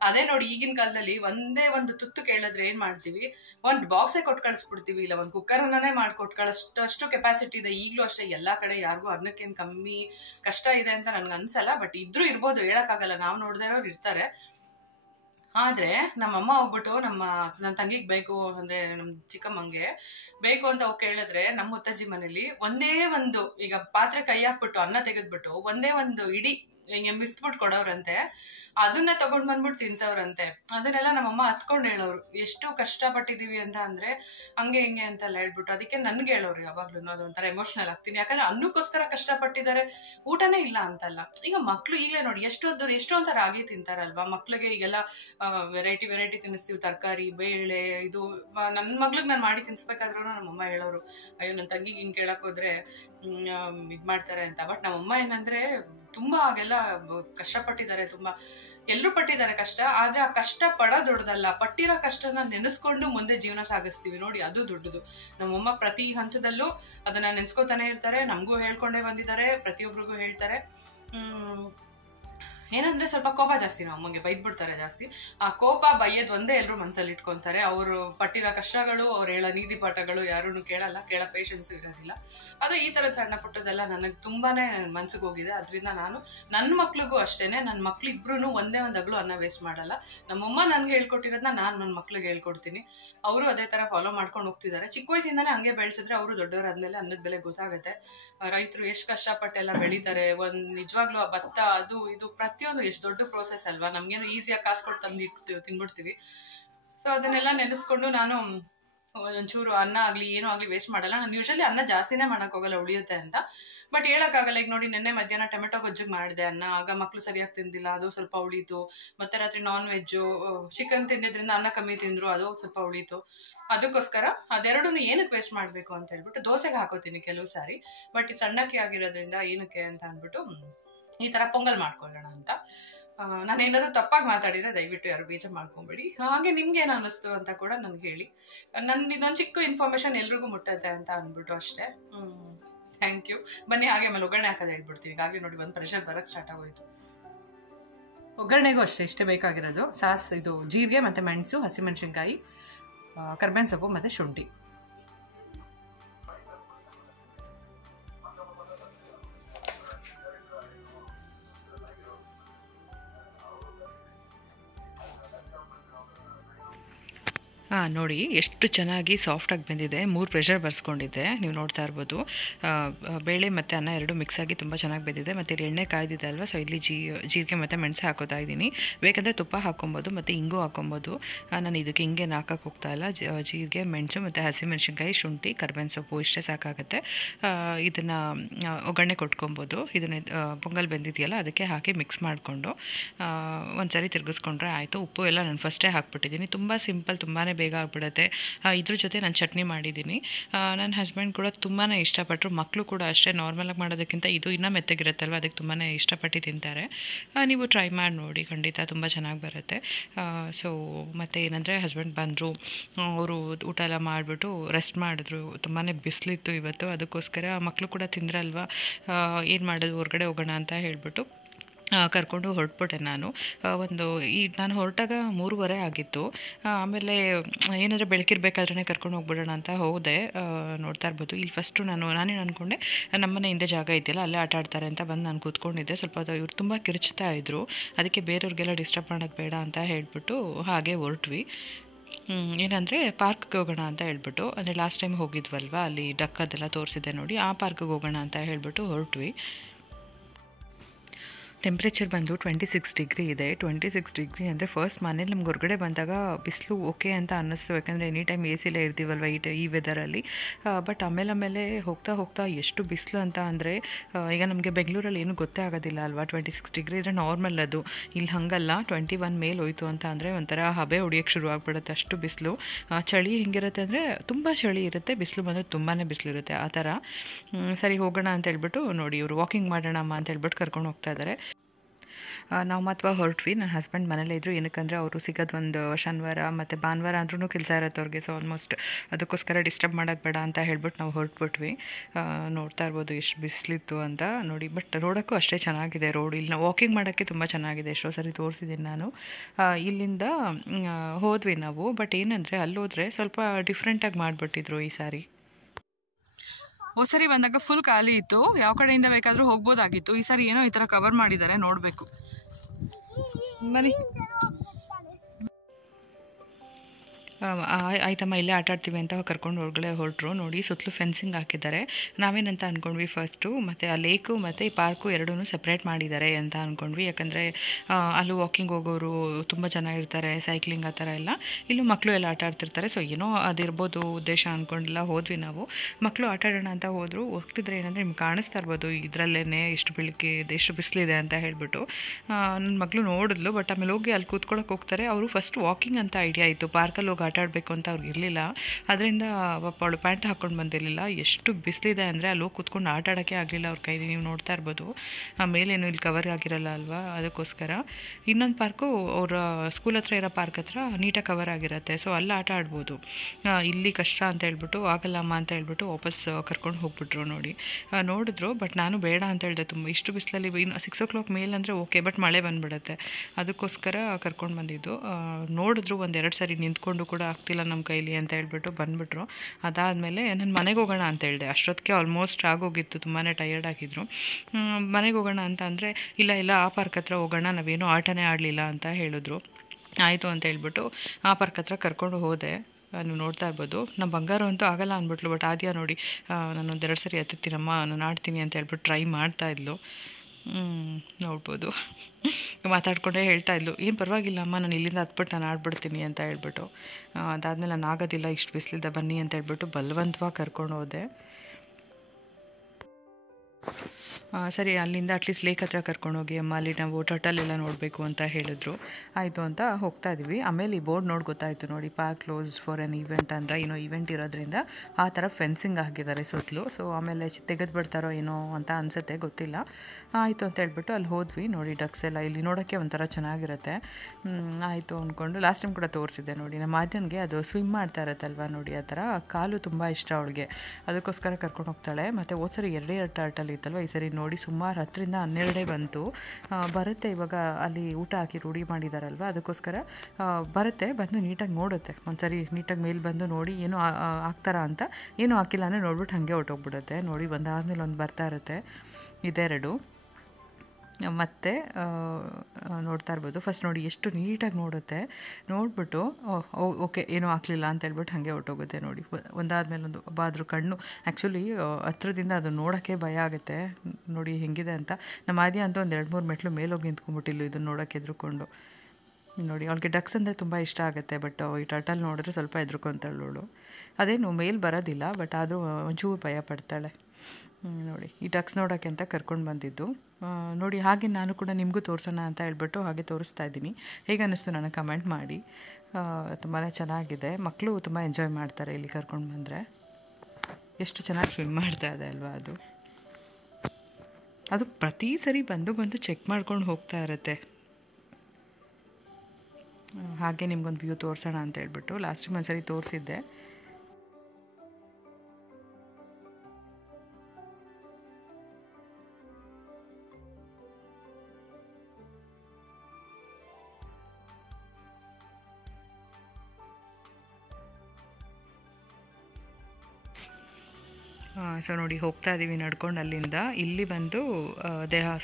ಅದೇ ನೋಡಿ, ಈಗಿನ ಕಾಲದಲ್ಲಿ ಒಂದೇ ಒಂದು ತುತ್ತು ಕೇಳಿದ್ರೆ ಏನ್ ಮಾಡ್ತೀವಿ, ಒಂದ್ ಬಾಕ್ಸೇ ಕೊಟ್ಟು ಕಳಿಸ್ಬಿಡ್ತೀವಿ, ಇಲ್ಲ ಒಂದ್ ಕುಕ್ಕರ್ ಅನ್ನೇ ಮಾಡ್ಕೊಟ್ ಕಳಿಸಷ್ಟು ಕೆಪಾಸಿಟಿ ಇದೆ. ಈಗ್ಲೂ ಅಷ್ಟೇ ಎಲ್ಲಾ ಕಡೆ. ಯಾರಿಗೂ ಅನ್ನಕ್ಕೇನ್ ಕಮ್ಮಿ ಕಷ್ಟ ಇದೆ ಅಂತ ನನ್ಗೆ ಅನ್ಸಲ್ಲ. ಬಟ್ ಇದ್ರೂ ಇರ್ಬೋದು, ಹೇಳಕ್ಕಾಗಲ್ಲ. ನಾವ್ ನೋಡ್ದೇ ಇರೋರು ಇರ್ತಾರೆ. ಆದ್ರೆ ನಮ್ಮಮ್ಮ ಹೋಗ್ಬಿಟ್ಟು ನನ್ನ ತಂಗಿಗ್ ಬೇಕು ಅಂದ್ರೆ, ನಮ್ ಚಿಕ್ಕಮ್ಮಂಗೆ ಬೇಕು ಅಂತ ಹೋಗಿ ಕೇಳಿದ್ರೆ, ನಮ್ಮ ಮುತ್ತಜ್ಜಿ ಮನೇಲಿ ಒಂದೇ ಒಂದು, ಈಗ ಪಾತ್ರೆ ಕೈ ಹಾಕ್ಬಿಟ್ಟು ಅನ್ನ ತೆಗೆದ್ಬಿಟ್ಟು ಒಂದೇ ಒಂದು ಇಡೀ ಹಿಂಗೆ ಮಿಸ್ಬಿಟ್ಟು ಕೊಡೋರಂತೆ. ಅದನ್ನ ತಗೊಂಡ್ ಬಂದ್ಬಿಟ್ಟು ತಿಂತವ್ರಂತೆ. ಅದನ್ನೆಲ್ಲ ನಮ್ಮಮ್ಮ ಹತ್ಕೊಂಡ್ ಹೇಳೋರು, ಎಷ್ಟು ಕಷ್ಟ ಪಟ್ಟಿದೀವಿ ಅಂತ ಅಂದ್ರೆ ಹಂಗೆ ಹಿಂಗೆ ಅಂತೆಲ್ಲ ಹೇಳ್ಬಿಟ್ಟು. ಅದಕ್ಕೆ ನನ್ಗೆ ಹೇಳೋರು ಯಾವಾಗ್ಲೂ. ಅದೊಂಥರ ಎಮೋಷನಲ್ ಆಗ್ತೀನಿ. ಯಾಕಂದ್ರೆ ಅನ್ನಕ್ಕೋಸ್ಕರ ಕಷ್ಟಪಟ್ಟಿದ್ದಾರೆ, ಊಟನೇ ಇಲ್ಲ ಅಂತಲ್ಲ. ಈಗ ಮಕ್ಳು ಈಗಲೇ ನೋಡಿ ಎಷ್ಟೊಂದ್ಸಲ ರಾಗಿ ತಿಂತಾರಲ್ವಾ. ಮಕ್ಳಿಗೆ ಈಗೆಲ್ಲ ವೆರೈಟಿ ತಿನ್ನಿಸ್ತೀವಿ, ತರಕಾರಿ, ಬೇಳೆ. ಇದು ನನ್ ಮಗ್ಳಿಗೆ ನಾನು ಮಾಡಿ ತಿನ್ಸ್ಬೇಕಾದ್ರೂ ನಮ್ಮಮ್ಮ ಹೇಳೋರು, ಅಯ್ಯೋ ನನ್ನ ತಂಗಿಗೆ ಹಿಂಗ್ ಕೇಳಕ್ ಹೋದ್ರೆ ಇದ್ ಮಾಡ್ತಾರೆ ಅಂತ. ಬಟ್ ನಮ್ಮಮ್ಮ ಏನಂದ್ರೆ ತುಂಬಾ ಆಗೆಲ್ಲ ಕಷ್ಟಪಟ್ಟಿದ್ದಾರೆ. ತುಂಬಾ ಎಲ್ಲರೂ ಪಟ್ಟಿದ್ದಾರೆ ಕಷ್ಟ. ಆದ್ರೆ ಆ ಕಷ್ಟ ಪಡೋದು ದೊಡ್ಡದಲ್ಲ, ಪಟ್ಟಿರೋ ಕಷ್ಟನ ನೆನೆಸ್ಕೊಂಡು ಮುಂದೆ ಜೀವನ ಸಾಗಿಸ್ತೀವಿ ನೋಡಿ, ಅದು ದೊಡ್ಡದು. ನಮ್ಮಮ್ಮ ಪ್ರತಿ ಹಂತದಲ್ಲೂ ಅದನ್ನ ನೆನ್ಸ್ಕೊತಾನೆ ಇರ್ತಾರೆ. ನಮಗೂ ಹೇಳ್ಕೊಂಡೇ ಬಂದಿದ್ದಾರೆ, ಪ್ರತಿಯೊಬ್ರಿಗೂ ಹೇಳ್ತಾರೆ. ಏನಂದ್ರೆ ಸ್ವಲ್ಪ ಕೋಪ ಜಾಸ್ತಿ. ನಮ್ಮ ಅಮ್ಮಗೆ ಬೈದ್ಬಿಡ್ತಾರೆ ಜಾಸ್ತಿ. ಆ ಕೋಪ ಬೈಯೋದು ಒಂದೇ ಎಲ್ಲರೂ ಮನ್ಸಲ್ಲಿ ಇಟ್ಕೊಂತಾರೆ. ಅವರು ಪಟ್ಟಿರೋ ಕಷ್ಟಗಳು, ಅವ್ರು ಹೇಳೋ ನೀತಿ ಪಾಠಗಳು ಯಾರೂ ಕೇಳೋ ಪೇಷನ್ಸ್ ಇರೋದಿಲ್ಲ. ಆದ್ರೆ ಈ ತರದ ಸಣ್ಣ ಪುಟ್ಟದೆಲ್ಲ ನನಗೆ ತುಂಬಾನೇ ಮನ್ಸಿಗೆ ಹೋಗಿದೆ. ಅದರಿಂದ ನಾನು ನನ್ನ ಮಕ್ಳಿಗೂ ಅಷ್ಟೇನೆ, ನನ್ನ ಮಕ್ಳಿಬ್ರು ಒಂದೇ ಒಂದಾಗ್ಲೂ ಅನ್ನ ವೇಸ್ಟ್ ಮಾಡಲ್ಲ. ನಮ್ಮಮ್ಮ ನನ್ಗೆ ಹೇಳ್ಕೊಟ್ಟಿರೋದನ್ನ ನಾನು ನನ್ನ ಮಕ್ಳಿಗೆ ಹೇಳ್ಕೊಡ್ತೀನಿ. ಅವರು ಅದೇ ತರ ಫಾಲೋ ಮಾಡ್ಕೊಂಡು ಹೋಗ್ತಿದ್ದಾರೆ. ಚಿಕ್ಕ ವಯಸ್ಸಿಂದಾನೇ ಹಂಗೆ ಬೆಳೆಸಿದ್ರೆ ಅವರು ದೊಡ್ಡವರಾದ್ಮೇಲೆ ಅನ್ನದ ಬೆಲೆ ಗೊತ್ತಾಗುತ್ತೆ. ರೈತರು ಎಷ್ಟು ಕಷ್ಟಪಟ್ಟೆಲ್ಲ ಬೆಳೀತಾರೆ. ನಿಜವಾಗ್ಲೂ ಭತ್ತ ಅದು ಇದು ಪ್ರತಿಯೊಂದು ಎಷ್ಟು ದೊಡ್ಡ ಪ್ರೋಸೆಸ್ ಅಲ್ವಾ. ನಮ್ಗೇನು ಈಸಿಯಾಗಿ ಕಾಸು ಕೊಟ್ಟು ತಂದು ತಿನ್ಬಿಡ್ತೀವಿ. ಸೊ ಅದನ್ನೆಲ್ಲ ನೆನೆಸ್ಕೊಂಡು ನಾನು ಒಂಚೂರು ಅನ್ನ ಆಗ್ಲಿ ಏನೋ ಆಗ್ಲಿ ವೇಸ್ಟ್ ಮಾಡಲ್ಲ. ನಾನು ಯೂಶಲಿ ಅನ್ನ ಜಾಸ್ತಿನೇ ಮಾಡಕ್ ಹೋಗಲ್ಲ, ಉಳಿಯುತ್ತೆ ಅಂತ. ಬಟ್ ಹೇಳಕ್ಕಾಗಲ್ಲ. ಈಗ ನೋಡಿ, ನೆನ್ನೆ ಮಧ್ಯಾಹ್ನ ಟೊಮೆಟೊ ಗೊಜ್ಜಿಗೆ ಮಾಡಿದೆ ಅನ್ನ. ಆಗ ಮಕ್ಳು ಸರಿಯಾಗಿ ತಿಂದಿಲ್ಲ, ಅದು ಸ್ವಲ್ಪ ಉಳೀತು. ಮತ್ತೆ ರಾತ್ರಿ ನಾನ್ ವೆಜ್ಜು ಚಿಕನ್ ತಿಂದಿದ್ರಿಂದ ಅನ್ನ ಕಮ್ಮಿ ತಿಂದ್ರು, ಅದು ಸ್ವಲ್ಪ ಉಳೀತು. ಅದಕ್ಕೋಸ್ಕರ ಅದೆರಡೂ ಏನಕ್ಕೆ ವೇಸ್ಟ್ ಮಾಡ್ಬೇಕು ಅಂತ ಹೇಳ್ಬಿಟ್ಟು ದೋಸೆಗೆ ಹಾಕೋತೀನಿ ಕೆಲವು ಸಾರಿ. ಬಟ್ ಇದು ಸಣ್ಣಕ್ಕೆ ಆಗಿರೋದ್ರಿಂದ ಏನಕ್ಕೆ ಅಂತ ಅಂದ್ಬಿಟ್ಟು ಈ ತರ ಪೊಂಗಲ್ ಮಾಡ್ಕೊಳ್ಳೋಣ ಅಂತ. ನಾನೇನಾದ್ರು ತಪ್ಪಾಗಿ ಮಾತಾಡಿದ್ರೆ ದಯವಿಟ್ಟು ಯಾರು ಬೇಜಾರು ಮಾಡ್ಕೊಂಬೇಡಿ. ಹಾಗೆ ನಿಮ್ಗೆ ಏನ್ ಅನ್ನಿಸ್ತು ಅಂತ ಕೂಡ ನನ್ಗೆ ಹೇಳಿ. ಇದೊಂದು ಚಿಕ್ಕ ಇನ್ಫಾರ್ಮೇಶನ್ ಎಲ್ರಿಗೂ ಮುಟ್ಟತ್ತೆ ಅಂತ ಅಂದ್ಬಿಟ್ಟು ಅಷ್ಟೇ. Thank you. ಬನ್ನಿ ಹಾಗೆ ಆಮೇಲೆ ಒಗ್ಗರಣೆ ಹಾಕೋದು ಹೇಳ್ಬಿಡ್ತೀನಿ. ಈಗಾಗಲೇ ನೋಡಿ ಒಂದು ಪ್ರೆಷರ್ ಬರಕ್ ಸ್ಟಾರ್ಟ್ ಆಗೋಯ್ತು. ಒಗ್ಗರಣೆಗೂ ಅಷ್ಟೇ ಇಷ್ಟೇ ಬೇಕಾಗಿರೋದು. ಇದು ಜೀರಿಗೆ ಮತ್ತೆ ಮೆಣಸು, ಹಸಿಮೆಣಸಿನ್ಕಾಯಿ, ಕರ್ಬೇವಿನ ಸೊಪ್ಪು ಮತ್ತೆ ಶುಂಠಿ. ನೋಡಿ ಎಷ್ಟು ಚೆನ್ನಾಗಿ ಸಾಫ್ಟಾಗಿ ಬೆಂದಿದೆ. 3 ಪ್ರೆಷರ್ ಬರ್ಸ್ಕೊಂಡಿದ್ದೆ, ನೀವು ನೋಡ್ತಾ ಇರ್ಬೋದು. ಬೇಳೆ ಮತ್ತು ಅನ್ನ ಎರಡು ಮಿಕ್ಸ್ ಆಗಿ ತುಂಬ ಚೆನ್ನಾಗಿ ಬೆಂದಿದೆ. ಮತ್ತು ಇಲ್ಲಿ ಎಣ್ಣೆ ಕಾಯ್ದಿದೆ ಅಲ್ವಾ, ಸೊ ಇಲ್ಲಿ ಜೀರಿಗೆ ಮತ್ತು ಮೆಣಸು ಹಾಕೋತಾ ಇದ್ದೀನಿ. ಬೇಕಂದರೆ ತುಪ್ಪ ಹಾಕ್ಕೊಬೋದು ಮತ್ತು ಇಂಗು ಹಾಕ್ಕೊಬೋದು. ನಾನು ಇದಕ್ಕೆ ಹಿಂಗೇನು ಹಾಕೋಕ್ಕೆ ಹೋಗ್ತಾ ಇಲ್ಲ. ಜೀರಿಗೆ, ಮೆಣಸು ಮತ್ತು ಹಸಿಮೆಣಸಿನ್ಕಾಯಿ, ಶುಂಠಿ, ಕರ್ಬೇವಿನ ಸೊಪ್ಪು ಇಷ್ಟೇ ಸಾಕಾಗುತ್ತೆ. ಇದನ್ನು ಒಗ್ಗರಣೆ ಕೊಟ್ಕೊಬೋದು. ಇದನ್ನು ಪೊಂಗಲ್ ಬೆಂದಿದೆಯಲ್ಲ ಅದಕ್ಕೆ ಹಾಕಿ ಮಿಕ್ಸ್ ಮಾಡಿಕೊಂಡು ಒಂದು ಸರಿ ತಿರುಗಿಸ್ಕೊಂಡ್ರೆ ಆಯಿತು. ಉಪ್ಪು ಎಲ್ಲ ನಾನು ಫಸ್ಟೇ ಹಾಕ್ಬಿಟ್ಟಿದ್ದೀನಿ. ತುಂಬ ಸಿಂಪಲ್, ತುಂಬಾ ಬೇಗ ಆಗಿಬಿಡುತ್ತೆ. ಇದ್ರ ಜೊತೆ ನಾನು ಚಟ್ನಿ ಮಾಡಿದ್ದೀನಿ. ನನ್ನ ಹಸ್ಬೆಂಡ್ ಕೂಡ ತುಂಬಾ ಇಷ್ಟಪಟ್ಟರು. ಮಕ್ಕಳು ಕೂಡ ಅಷ್ಟೇ, ನಾರ್ಮಲಾಗಿ ಮಾಡೋದಕ್ಕಿಂತ ಇದು ಇನ್ನೂ ಮೆತ್ತಗಿರುತ್ತಲ್ವ, ಅದಕ್ಕೆ ತುಂಬಾ ಇಷ್ಟಪಟ್ಟು ತಿಂತಾರೆ. ನೀವು ಟ್ರೈ ಮಾಡಿ ನೋಡಿ, ಖಂಡಿತ ತುಂಬ ಚೆನ್ನಾಗಿ ಬರುತ್ತೆ. ಸೊ ಮತ್ತು ಏನಂದರೆ ಹಸ್ಬೆಂಡ್ ಬಂದರು, ಅವರು ಊಟ ಎಲ್ಲ ಮಾಡಿಬಿಟ್ಟು ರೆಸ್ಟ್ ಮಾಡಿದ್ರು. ತುಂಬಾ ಬಿಸಿಲಿತ್ತು ಇವತ್ತು, ಅದಕ್ಕೋಸ್ಕರ ಮಕ್ಕಳು ಕೂಡ ತಿಂದ್ರಲ್ವ, ಏನು ಮಾಡೋದು, ಹೊರಗಡೆ ಹೋಗೋಣ ಅಂತ ಹೇಳಿಬಿಟ್ಟು ಕರ್ಕೊಂಡು ಹೊರಟ್ಬಿಟ್ಟೆ ನಾನು. ನಾನು ಹೊರಟಾಗ 3:30 ಆಗಿತ್ತು. ಆಮೇಲೆ ಏನಾದರೂ ಬೆಳಕಿರ್ಬೇಕಾದ್ರೇ ಕರ್ಕೊಂಡು ಹೋಗ್ಬಿಡೋಣ ಅಂತ ಹೋದೆ. ನೋಡ್ತಾ ಇರ್ಬೋದು, ಇಲ್ಲಿ ಫಸ್ಟು ನಾನೇನು ಅಂದ್ಕೊಂಡೆ, ನಮ್ಮನೆ ಹಿಂದೆ ಜಾಗ ಇದೆಯಲ್ಲ ಅಲ್ಲೇ ಆಟ ಆಡ್ತಾರೆ ಅಂತ ಬಂದು ನಾನು ಕೂತ್ಕೊಂಡಿದ್ದೆ. ಸ್ವಲ್ಪ ಇವ್ರು ತುಂಬ ಕಿರ್ಚ್ತಾ ಇದ್ದರು, ಅದಕ್ಕೆ ಬೇರೆಯವ್ರಿಗೆಲ್ಲ ಡಿಸ್ಟರ್ಬ್ ಮಾಡೋದು ಬೇಡ ಅಂತ ಹೇಳಿಬಿಟ್ಟು ಹಾಗೆ ಹೊರಟ್ವಿ. ಏನಂದರೆ ಪಾರ್ಕ್ಗೆ ಹೋಗೋಣ ಅಂತ ಹೇಳ್ಬಿಟ್ಟು, ಅಂದರೆ ಲಾಸ್ಟ್ ಟೈಮ್ ಹೋಗಿದ್ವಲ್ವ, ಅಲ್ಲಿ ಡಕ್ ಅದೆಲ್ಲ ತೋರಿಸಿದ್ದೆ ನೋಡಿ, ಆ ಪಾರ್ಕ್ಗೆ ಹೋಗೋಣ ಅಂತ ಹೇಳಿಬಿಟ್ಟು ಹೊರಟ್ವಿ. ಟೆಂಪ್ರೇಚರ್ ಬಂದು 26 ಡಿಗ್ರಿ ಇದೆ. 26 ಡಿಗ್ರಿ ಅಂದರೆ ಫಸ್ಟ್ ಮನೇಲಿ ನಮ್ಗೆ ಹೊರಗಡೆ ಬಂದಾಗ ಬಿಸಿಲು ಓಕೆ ಅಂತ ಅನ್ನಿಸ್ತು, ಯಾಕಂದರೆ ಎನಿ ಟೈಮ್ ಎ ಸಿಲೇ ಇರ್ತೀವಲ್ವ ಈ ವೆದರಲ್ಲಿ. ಬಟ್ ಆಮೇಲೆ ಹೋಗ್ತಾ ಎಷ್ಟು ಬಿಸಿಲು ಅಂತ ಅಂದರೆ, ಈಗ ನಮಗೆ ಬೆಂಗಳೂರಲ್ಲಿ ಏನೂ ಗೊತ್ತೇ ಆಗೋದಿಲ್ಲ ಅಲ್ವಾ. 26 ಡಿಗ್ರಿ ಇದ್ರೆ ನಾರ್ಮಲ್ ಅದು. ಇಲ್ಲಿ ಹಾಗಲ್ಲ, 21 ಮೇಲೆ ಹೋಯ್ತು ಅಂತ ಅಂದರೆ ಒಂಥರ ಹಬೆ ಹೊಡಿಯೋಕ್ಕೆ ಶುರು ಆಗ್ಬಿಡುತ್ತೆ, ಅಷ್ಟು ಬಿಸಿಲು. ಚಳಿ ಹೆಂಗಿರುತ್ತೆ ಅಂದರೆ ತುಂಬ ಚಳಿ ಇರುತ್ತೆ, ಬಿಸಿಲು ಬಂದರೆ ತುಂಬಾ ಬಿಸಿಲು ಇರುತ್ತೆ, ಆ ಥರ. ಸರಿ ಹೋಗೋಣ ಅಂತ ಹೇಳ್ಬಿಟ್ಟು ನೋಡಿ, ಇವರು ವಾಕಿಂಗ್ ಮಾಡೋಣಮ್ಮ ಅಂತ ಹೇಳ್ಬಿಟ್ಟು ಕರ್ಕೊಂಡು ಹೋಗ್ತಾ ಇದ್ದಾರೆ. ನಾವು ಮಾತ್ರ ಹೊರಟ್ವಿ. ನನ್ನ ಹಸ್ಬೆಂಡ್ ಮನೇಲೇ ಇದ್ದರು. ಏನಕ್ಕಂದರೆ ಅವರು ಸಿಗೋದು ಒಂದು ಶನಿವಾರ ಮತ್ತು ಭಾನುವಾರ ಅಂದ್ರೂ ಕೆಲಸ ಇರುತ್ತೆ ಅವ್ರಿಗೆ. ಸೊ ಆಲ್ಮೋಸ್ಟ್ ಅದಕ್ಕೋಸ್ಕರ ಡಿಸ್ಟರ್ಬ್ ಮಾಡೋಕ್ಕೆ ಬೇಡ ಅಂತ ಹೇಳ್ಬಿಟ್ಟು ನಾವು ಹೊರಟ್ಬಿಟ್ವಿ. ನೋಡ್ತಾ ಇರ್ಬೋದು ಎಷ್ಟು ಬಿಸಿಲಿತ್ತು ಅಂತ ನೋಡಿ. ಬಟ್ ನೋಡೋಕ್ಕೂ ಅಷ್ಟೇ ಚೆನ್ನಾಗಿದೆ ರೋಡ್. ಇಲ್ಲಿ ನಾವು ವಾಕಿಂಗ್ ಮಾಡೋಕ್ಕೆ ತುಂಬ ಚೆನ್ನಾಗಿದೆ, ಎಷ್ಟೋ ಸರಿ ತೋರಿಸಿದ್ದೀನಿ ನಾನು. ಇಲ್ಲಿಂದ ಹೋದ್ವಿ ನಾವು. ಬಟ್ ಏನಂದರೆ ಅಲ್ಲೋದ್ರೆ ಸ್ವಲ್ಪ ಡಿಫ್ರೆಂಟಾಗಿ ಮಾಡಿಬಿಟ್ಟಿದ್ರು ಈ ಸಾರಿ. ಸರಿ ಬಂದಾಗ ಫುಲ್ ಖಾಲಿ ಇತ್ತು, ಯಾವ ಕಡೆಯಿಂದ ಬೇಕಾದರೂ ಹೋಗ್ಬೋದಾಗಿತ್ತು. ಈ ಸಾರಿ ಏನೋ ಈ ಥರ ಕವರ್ ಮಾಡಿದ್ದಾರೆ, ನೋಡಬೇಕು ಬನ್ನಿ. ಆಯ್ತಮ್ಮ ಇಲ್ಲೇ ಆಟ ಆಡ್ತೀವಿ ಅಂತ ಕರ್ಕೊಂಡು ಒಳಗಡೆ ಹೊರಟ್ರು. ನೋಡಿ ಸುತ್ತಲೂ ಫೆನ್ಸಿಂಗ್ ಹಾಕಿದ್ದಾರೆ. ನಾವೇನಂತ ಅಂದ್ಕೊಂಡ್ವಿ ಫಸ್ಟು, ಮತ್ತು ಆ ಲೇಕು ಮತ್ತು ಈ ಪಾರ್ಕು ಎರಡೂ ಸಪ್ರೇಟ್ ಮಾಡಿದ್ದಾರೆ ಅಂತ ಅಂದ್ಕೊಂಡ್ವಿ. ಯಾಕಂದರೆ ಅಲ್ಲೂ ವಾಕಿಂಗ್ ಹೋಗೋರು ತುಂಬ ಜನ ಇರ್ತಾರೆ, ಸೈಕ್ಲಿಂಗ್ ಆ ಥರ ಎಲ್ಲ. ಇಲ್ಲೂ ಮಕ್ಕಳು ಎಲ್ಲ ಆಟ ಆಡ್ತಿರ್ತಾರೆ. ಸೊ ಏನೋ ಅದಿರ್ಬೋದು ಉದ್ದೇಶ ಅಂದ್ಕೊಂಡೆಲ್ಲ ಹೋದ್ವಿ ನಾವು. ಮಕ್ಕಳು ಆಟ ಆಡೋಣ ಅಂತ ಹೋಗ್ತಿದ್ರೆ ಏನಂದರೆ ನಿಮ್ಗೆ ಕಾಣಿಸ್ತಾ ಇರ್ಬೋದು ಇದರಲ್ಲೇ ಎಷ್ಟು ಬೆಳಗ್ಗೆ ಇದೆ, ಎಷ್ಟು ಬಿಸಿಲಿದೆ ಅಂತ ಹೇಳಿಬಿಟ್ಟು. ನನ್ನ ಮಗಳು ನೋಡಿದ್ಲು. ಬಟ್ ಆಮೇಲೆ ಹೋಗಿ ಅಲ್ಲಿ ಕೂತ್ಕೊಳ್ಳೋಕೆ ಹೋಗ್ತಾರೆ. ಅವರು ಫಸ್ಟ್ ವಾಕಿಂಗ್ ಅಂತ ಐಡಿಯಾ ಇತ್ತು, ಪಾರ್ಕಲ್ಲಿ ಹೋಗಿ ಆಟ ಆಡಬೇಕು ಅಂತ ಅವ್ರಿಗೆ ಇರಲಿಲ್ಲ. ಅದರಿಂದ ಅವಳು ಪ್ಯಾಂಟ್ ಹಾಕ್ಕೊಂಡು ಬಂದಿರಲಿಲ್ಲ. ಎಷ್ಟು ಬಿಸಿಲಿದೆ ಅಂದರೆ ಅಲ್ಲಿ ಹೋಗಿ ಕೂತ್ಕೊಂಡು ಆಟ ಆಡೋಕ್ಕೆ ಆಗಲಿಲ್ಲ ಅವ್ರ ಕೈಲಿ. ನೀವು ನೋಡ್ತಾ ಇರ್ಬೋದು, ಮೇಲೇನು ಇಲ್ಲಿ ಕವರ್ ಆಗಿರಲ್ಲ ಅಲ್ವಾ, ಅದಕ್ಕೋಸ್ಕರ. ಇನ್ನೊಂದು ಪಾರ್ಕು ಅವರ ಸ್ಕೂಲ್ ಹತ್ರ ಇರೋ ಪಾರ್ಕ್ ಹತ್ರ ನೀಟಾಗಿ ಕವರ್ ಆಗಿರುತ್ತೆ. ಸೊ ಅಲ್ಲಿ ಆಟ ಆಡ್ಬೋದು. ಇಲ್ಲಿ ಕಷ್ಟ ಅಂತ ಹೇಳ್ಬಿಟ್ಟು ಆಗಲ್ಲಮ್ಮ ಅಂತ ಹೇಳ್ಬಿಟ್ಟು ವಾಪಸ್ ಕರ್ಕೊಂಡು ಹೋಗ್ಬಿಟ್ರು. ನೋಡಿದ್ರು. ಬಟ್ ನಾನು ಬೇಡ ಅಂತ ಹೇಳಿದೆ. ತುಂಬ ಇಷ್ಟು ಬಿಸಿಲಲ್ಲಿ ಇನ್ನು 6 o'clock ಮೇಲೆ ಅಂದರೆ ಓಕೆ, ಬಟ್ ಮಳೆ ಬಂದುಬಿಡುತ್ತೆ, ಅದಕ್ಕೋಸ್ಕರ ಕರ್ಕೊಂಡು ಬಂದಿದ್ದು. ನೋಡಿದ್ರು, 1-2 ಸಾರಿ ನಿಂತ್ಕೊಂಡು ಕೂಡ ಆಗ್ತಿಲ್ಲ ನಮ್ಮ ಕೈಲಿ ಅಂತ ಹೇಳ್ಬಿಟ್ಟು ಬಂದುಬಿಟ್ರು. ಅದಾದಮೇಲೆ ನಾನು ಮನೆಗೆ ಹೋಗೋಣ ಅಂತ ಹೇಳಿದೆ. ಅಷ್ಟೊತ್ತಿಗೆ ಆಲ್ಮೋಸ್ಟ್ ಆಗೋಗಿತ್ತು, ತುಂಬಾ ಟಯರ್ಡ್ ಆಗಿದ್ರು. ಮನೆಗೆ ಹೋಗೋಣ ಅಂತ ಅಂದರೆ ಇಲ್ಲ ಆ ಪಾರ್ಕ್ ಹತ್ರ ಹೋಗೋಣ, ನಾವೇನೂ ಆಟನೇ ಆಡಲಿಲ್ಲ ಅಂತ ಹೇಳಿದ್ರು. ಆಯಿತು ಅಂತ ಹೇಳ್ಬಿಟ್ಟು ಆ ಪಾರ್ಕ್ ಹತ್ರ ಕರ್ಕೊಂಡು ಹೋದೆ. ನೀವು ನೋಡ್ತಾ ಇರ್ಬೋದು, ನಮ್ಮ ಬಂಗಾರ ಅಂತೂ ಆಗಲ್ಲ ಅಂದ್ಬಿಟ್ಲು. ಬಟ್ ಆದ್ಯಾ ನೋಡಿ, ನಾನು 1-2 ಸರಿ ಹತ್ತುತ್ತೀನಮ್ಮ, ನಾನು ಆಡ್ತೀನಿ ಅಂತ ಹೇಳ್ಬಿಟ್ಟು ಟ್ರೈ ಮಾಡ್ತಾಯಿದ್ಲು. ನೋಡ್ಬೋದು, ಮಾತಾಡ್ಕೊಂಡೇ ಹೇಳ್ತಾ ಇದ್ಲು, ಏನು ಪರವಾಗಿಲ್ಲ ಅಮ್ಮ, ನಾನು ಇಲ್ಲಿಂದ ಹತ್ಬಿಟ್ಟು ನಾನು ಆಡ್ಬಿಡ್ತೀನಿ ಅಂತ ಹೇಳ್ಬಿಟ್ಟು. ಅದಾದಮೇಲೆ ನಾನು ಆಗೋದಿಲ್ಲ, ಇಷ್ಟು ಬಿಸಿಲಿದ್ದ ಬನ್ನಿ ಅಂತ ಹೇಳ್ಬಿಟ್ಟು ಬಲವಂತವಾಗಿ ಕರ್ಕೊಂಡು ಹೋದೆ. ಸರಿ ಅಲ್ಲಿಂದ ಅಟ್ಲೀಸ್ಟ್ ಲೇಕ್ ಹತ್ರ ಕರ್ಕೊಂಡೋಗಿ ಅಮ್ಮ, ಅಲ್ಲಿ ನಾವು ಟರ್ಟಲ್ ನೋಡಬೇಕು ಅಂತ ಹೇಳಿದ್ರು. ಆಯಿತು ಅಂತ ಹೋಗ್ತಾ ಇದ್ವಿ. ಆಮೇಲೆ ಈ ಬೋರ್ಡ್ ನೋಡಿ ಗೊತ್ತಾಯಿತು ನೋಡಿ, park close for on event ಅಂತ. ಏನೋ ಈವೆಂಟ್ ಇರೋದ್ರಿಂದ ಆ ಥರ ಫೆನ್ಸಿಂಗ್ ಹಾಕಿದ್ದಾರೆ ಸುತ್ತಲೂ. ಸೊ ಆಮೇಲೆ ತೆಗೆದು ಬಿಡ್ತಾರೋ ಏನೋ ಅಂತ ಅನಿಸುತ್ತೆ, ಗೊತ್ತಿಲ್ಲ. ಆಯಿತು ಅಂತ ಹೇಳ್ಬಿಟ್ಟು ಅಲ್ಲಿ ಹೋದ್ವಿ. ನೋಡಿ ಡಕ್ಸ್ ಎಲ್ಲ ಇಲ್ಲಿ ನೋಡೋಕ್ಕೆ ಒಂಥರ ಚೆನ್ನಾಗಿರುತ್ತೆ. ಆಯಿತು ಅಂದ್ಕೊಂಡು ಲಾಸ್ಟ್ ಟೈಮ್ ಕೂಡ ತೋರಿಸಿದ್ದೆ ನೋಡಿ, ನಮ್ಮ ಆದ್ಯನಿಗೆ ಅದು ಸ್ವಿಮ್ ಮಾಡ್ತಾ ಇರತ್ತಲ್ವ ನೋಡಿ, ಆ ಥರ ಕಾಲು ತುಂಬ ಇಷ್ಟ ಅವಳಿಗೆ, ಅದಕ್ಕೋಸ್ಕರ ಕರ್ಕೊಂಡು ಹೋಗ್ತಾಳೆ. ಮತ್ತು ಹೋದ್ಸರಿ 2 ಟರ್ಟಲ್ ಇತ್ತಲ್ವ, ಈ ಸರಿ ನೋಡಿ ಸುಮಾರು 10ರಿಂದ 12 ಬಂತು. ಬರುತ್ತೆ ಇವಾಗ, ಅಲ್ಲಿ ಊಟ ಹಾಕಿ ರೂಢಿ ಮಾಡಿದಾರಲ್ವ, ಅದಕ್ಕೋಸ್ಕರ ಬರುತ್ತೆ, ಬಂದು ನೀಟಾಗಿ ನೋಡುತ್ತೆ. ಒಂದ್ಸರಿ ನೀಟಾಗಿ ಮೇಲೆ ಬಂದು ನೋಡಿ ಏನು ಹಾಕ್ತಾರಾ ಅಂತ, ಏನು ಹಾಕಿಲ್ಲ ಅಂದರೆ ನೋಡ್ಬಿಟ್ಟು ಹಾಗೆ ಹೊಟ್ಟೋಗ್ಬಿಡುತ್ತೆ. ನೋಡಿ ಒಂದಾದ್ಮೇಲೆ ಒಂದು ಬರ್ತಾ ಇರುತ್ತೆ, ಇದೆರಡು. ಮತ್ತು ನೋಡ್ತಾ ಇರ್ಬೋದು. ಫಸ್ಟ್ ನೋಡಿ ಎಷ್ಟು ನೀಟಾಗಿ ನೋಡುತ್ತೆ, ನೋಡಿಬಿಟ್ಟು ಓಕೆ ಏನೂ ಹಾಕ್ಲಿಲ್ಲ ಅಂತ ಹೇಳ್ಬಿಟ್ಟು ಹಾಗೆ ಹೊರಟೋಗುತ್ತೆ ನೋಡಿ. ಒಂದಾದ್ಮೇಲೆ ಒಂದು ಅದ್ರ ಕಣ್ಣು ಆ್ಯಕ್ಚುಲಿ ಹತ್ರದಿಂದ ಅದು ನೋಡೋಕ್ಕೆ ಭಯ ಆಗುತ್ತೆ ನೋಡಿ ಹೆಂಗಿದೆ ಅಂತ. ನಮ್ಮ ಆದ್ಯ ಅಂತ ಒಂದು 2-3 ಮೆಟ್ಲು ಮೇಲೋಗಿ ನಿಂತ್ಕೊಂಡ್ಬಿಟ್ಟಿಲ್ಲ ಇದನ್ನು ನೋಡೋಕ್ಕೆ ಎದ್ರುಕೊಂಡು. ನೋಡಿ ಅವಳಿಗೆ ಡಕ್ಸ್ ಅಂದರೆ ತುಂಬ ಇಷ್ಟ ಆಗುತ್ತೆ, ಬಟ್ ಈ ಟರ್ಟಲ್ ನೋಡಿದ್ರೆ ಸ್ವಲ್ಪ ಎದ್ರುಕೊಂತಾಳು. ಅದೇನು ಮೇಲ್ ಬರೋದಿಲ್ಲ, ಬಟ್ ಆದರೂ ಒಂಚೂರು ಭಯ ಪಡ್ತಾಳೆ. ನೋಡಿ ಈ ಡಕ್ಸ್ ನೋಡೋಕ್ಕೆ ಅಂತ ಕರ್ಕೊಂಡು ಬಂದಿದ್ದು ನೋಡಿ. ಹಾಗೆ ನಾನು ಕೂಡ ನಿಮಗೂ ತೋರಿಸೋಣ ಅಂತ ಹೇಳ್ಬಿಟ್ಟು ಹಾಗೆ ತೋರಿಸ್ತಾ ಇದ್ದೀನಿ. ಹೇಗೆ ಅನ್ನಿಸ್ತು ನನಗೆ ಕಮೆಂಟ್ ಮಾಡಿ. ತುಂಬಾ ಚೆನ್ನಾಗಿದೆ, ಮಕ್ಕಳು ತುಂಬ ಎಂಜಾಯ್ ಮಾಡ್ತಾರೆ ಇಲ್ಲಿ ಕರ್ಕೊಂಡು ಬಂದರೆ. ಎಷ್ಟು ಚೆನ್ನಾಗಿ ಸ್ವಿಮ್ ಮಾಡ್ತಾ ಇದೆ ಅಲ್ವಾ ಅದು. ಅದು ಪ್ರತಿ ಸರಿ ಬಂದು ಚೆಕ್ ಮಾಡ್ಕೊಂಡು ಹೋಗ್ತಾ ಇರುತ್ತೆ. ಹಾಗೆ ನಿಮ್ಗೊಂದು ವ್ಯೂ ತೋರಿಸೋಣ ಅಂತ ಹೇಳ್ಬಿಟ್ಟು ಲಾಸ್ಟಿಗೆ ಒಂದ್ಸರಿ ತೋರಿಸಿದ್ದೆ. ಸೊ ನೋಡಿ ಹೋಗ್ತಾ ಇದ್ದೀವಿ ನಡ್ಕೊಂಡು ಅಲ್ಲಿಂದ. ಇಲ್ಲಿ ಬಂದು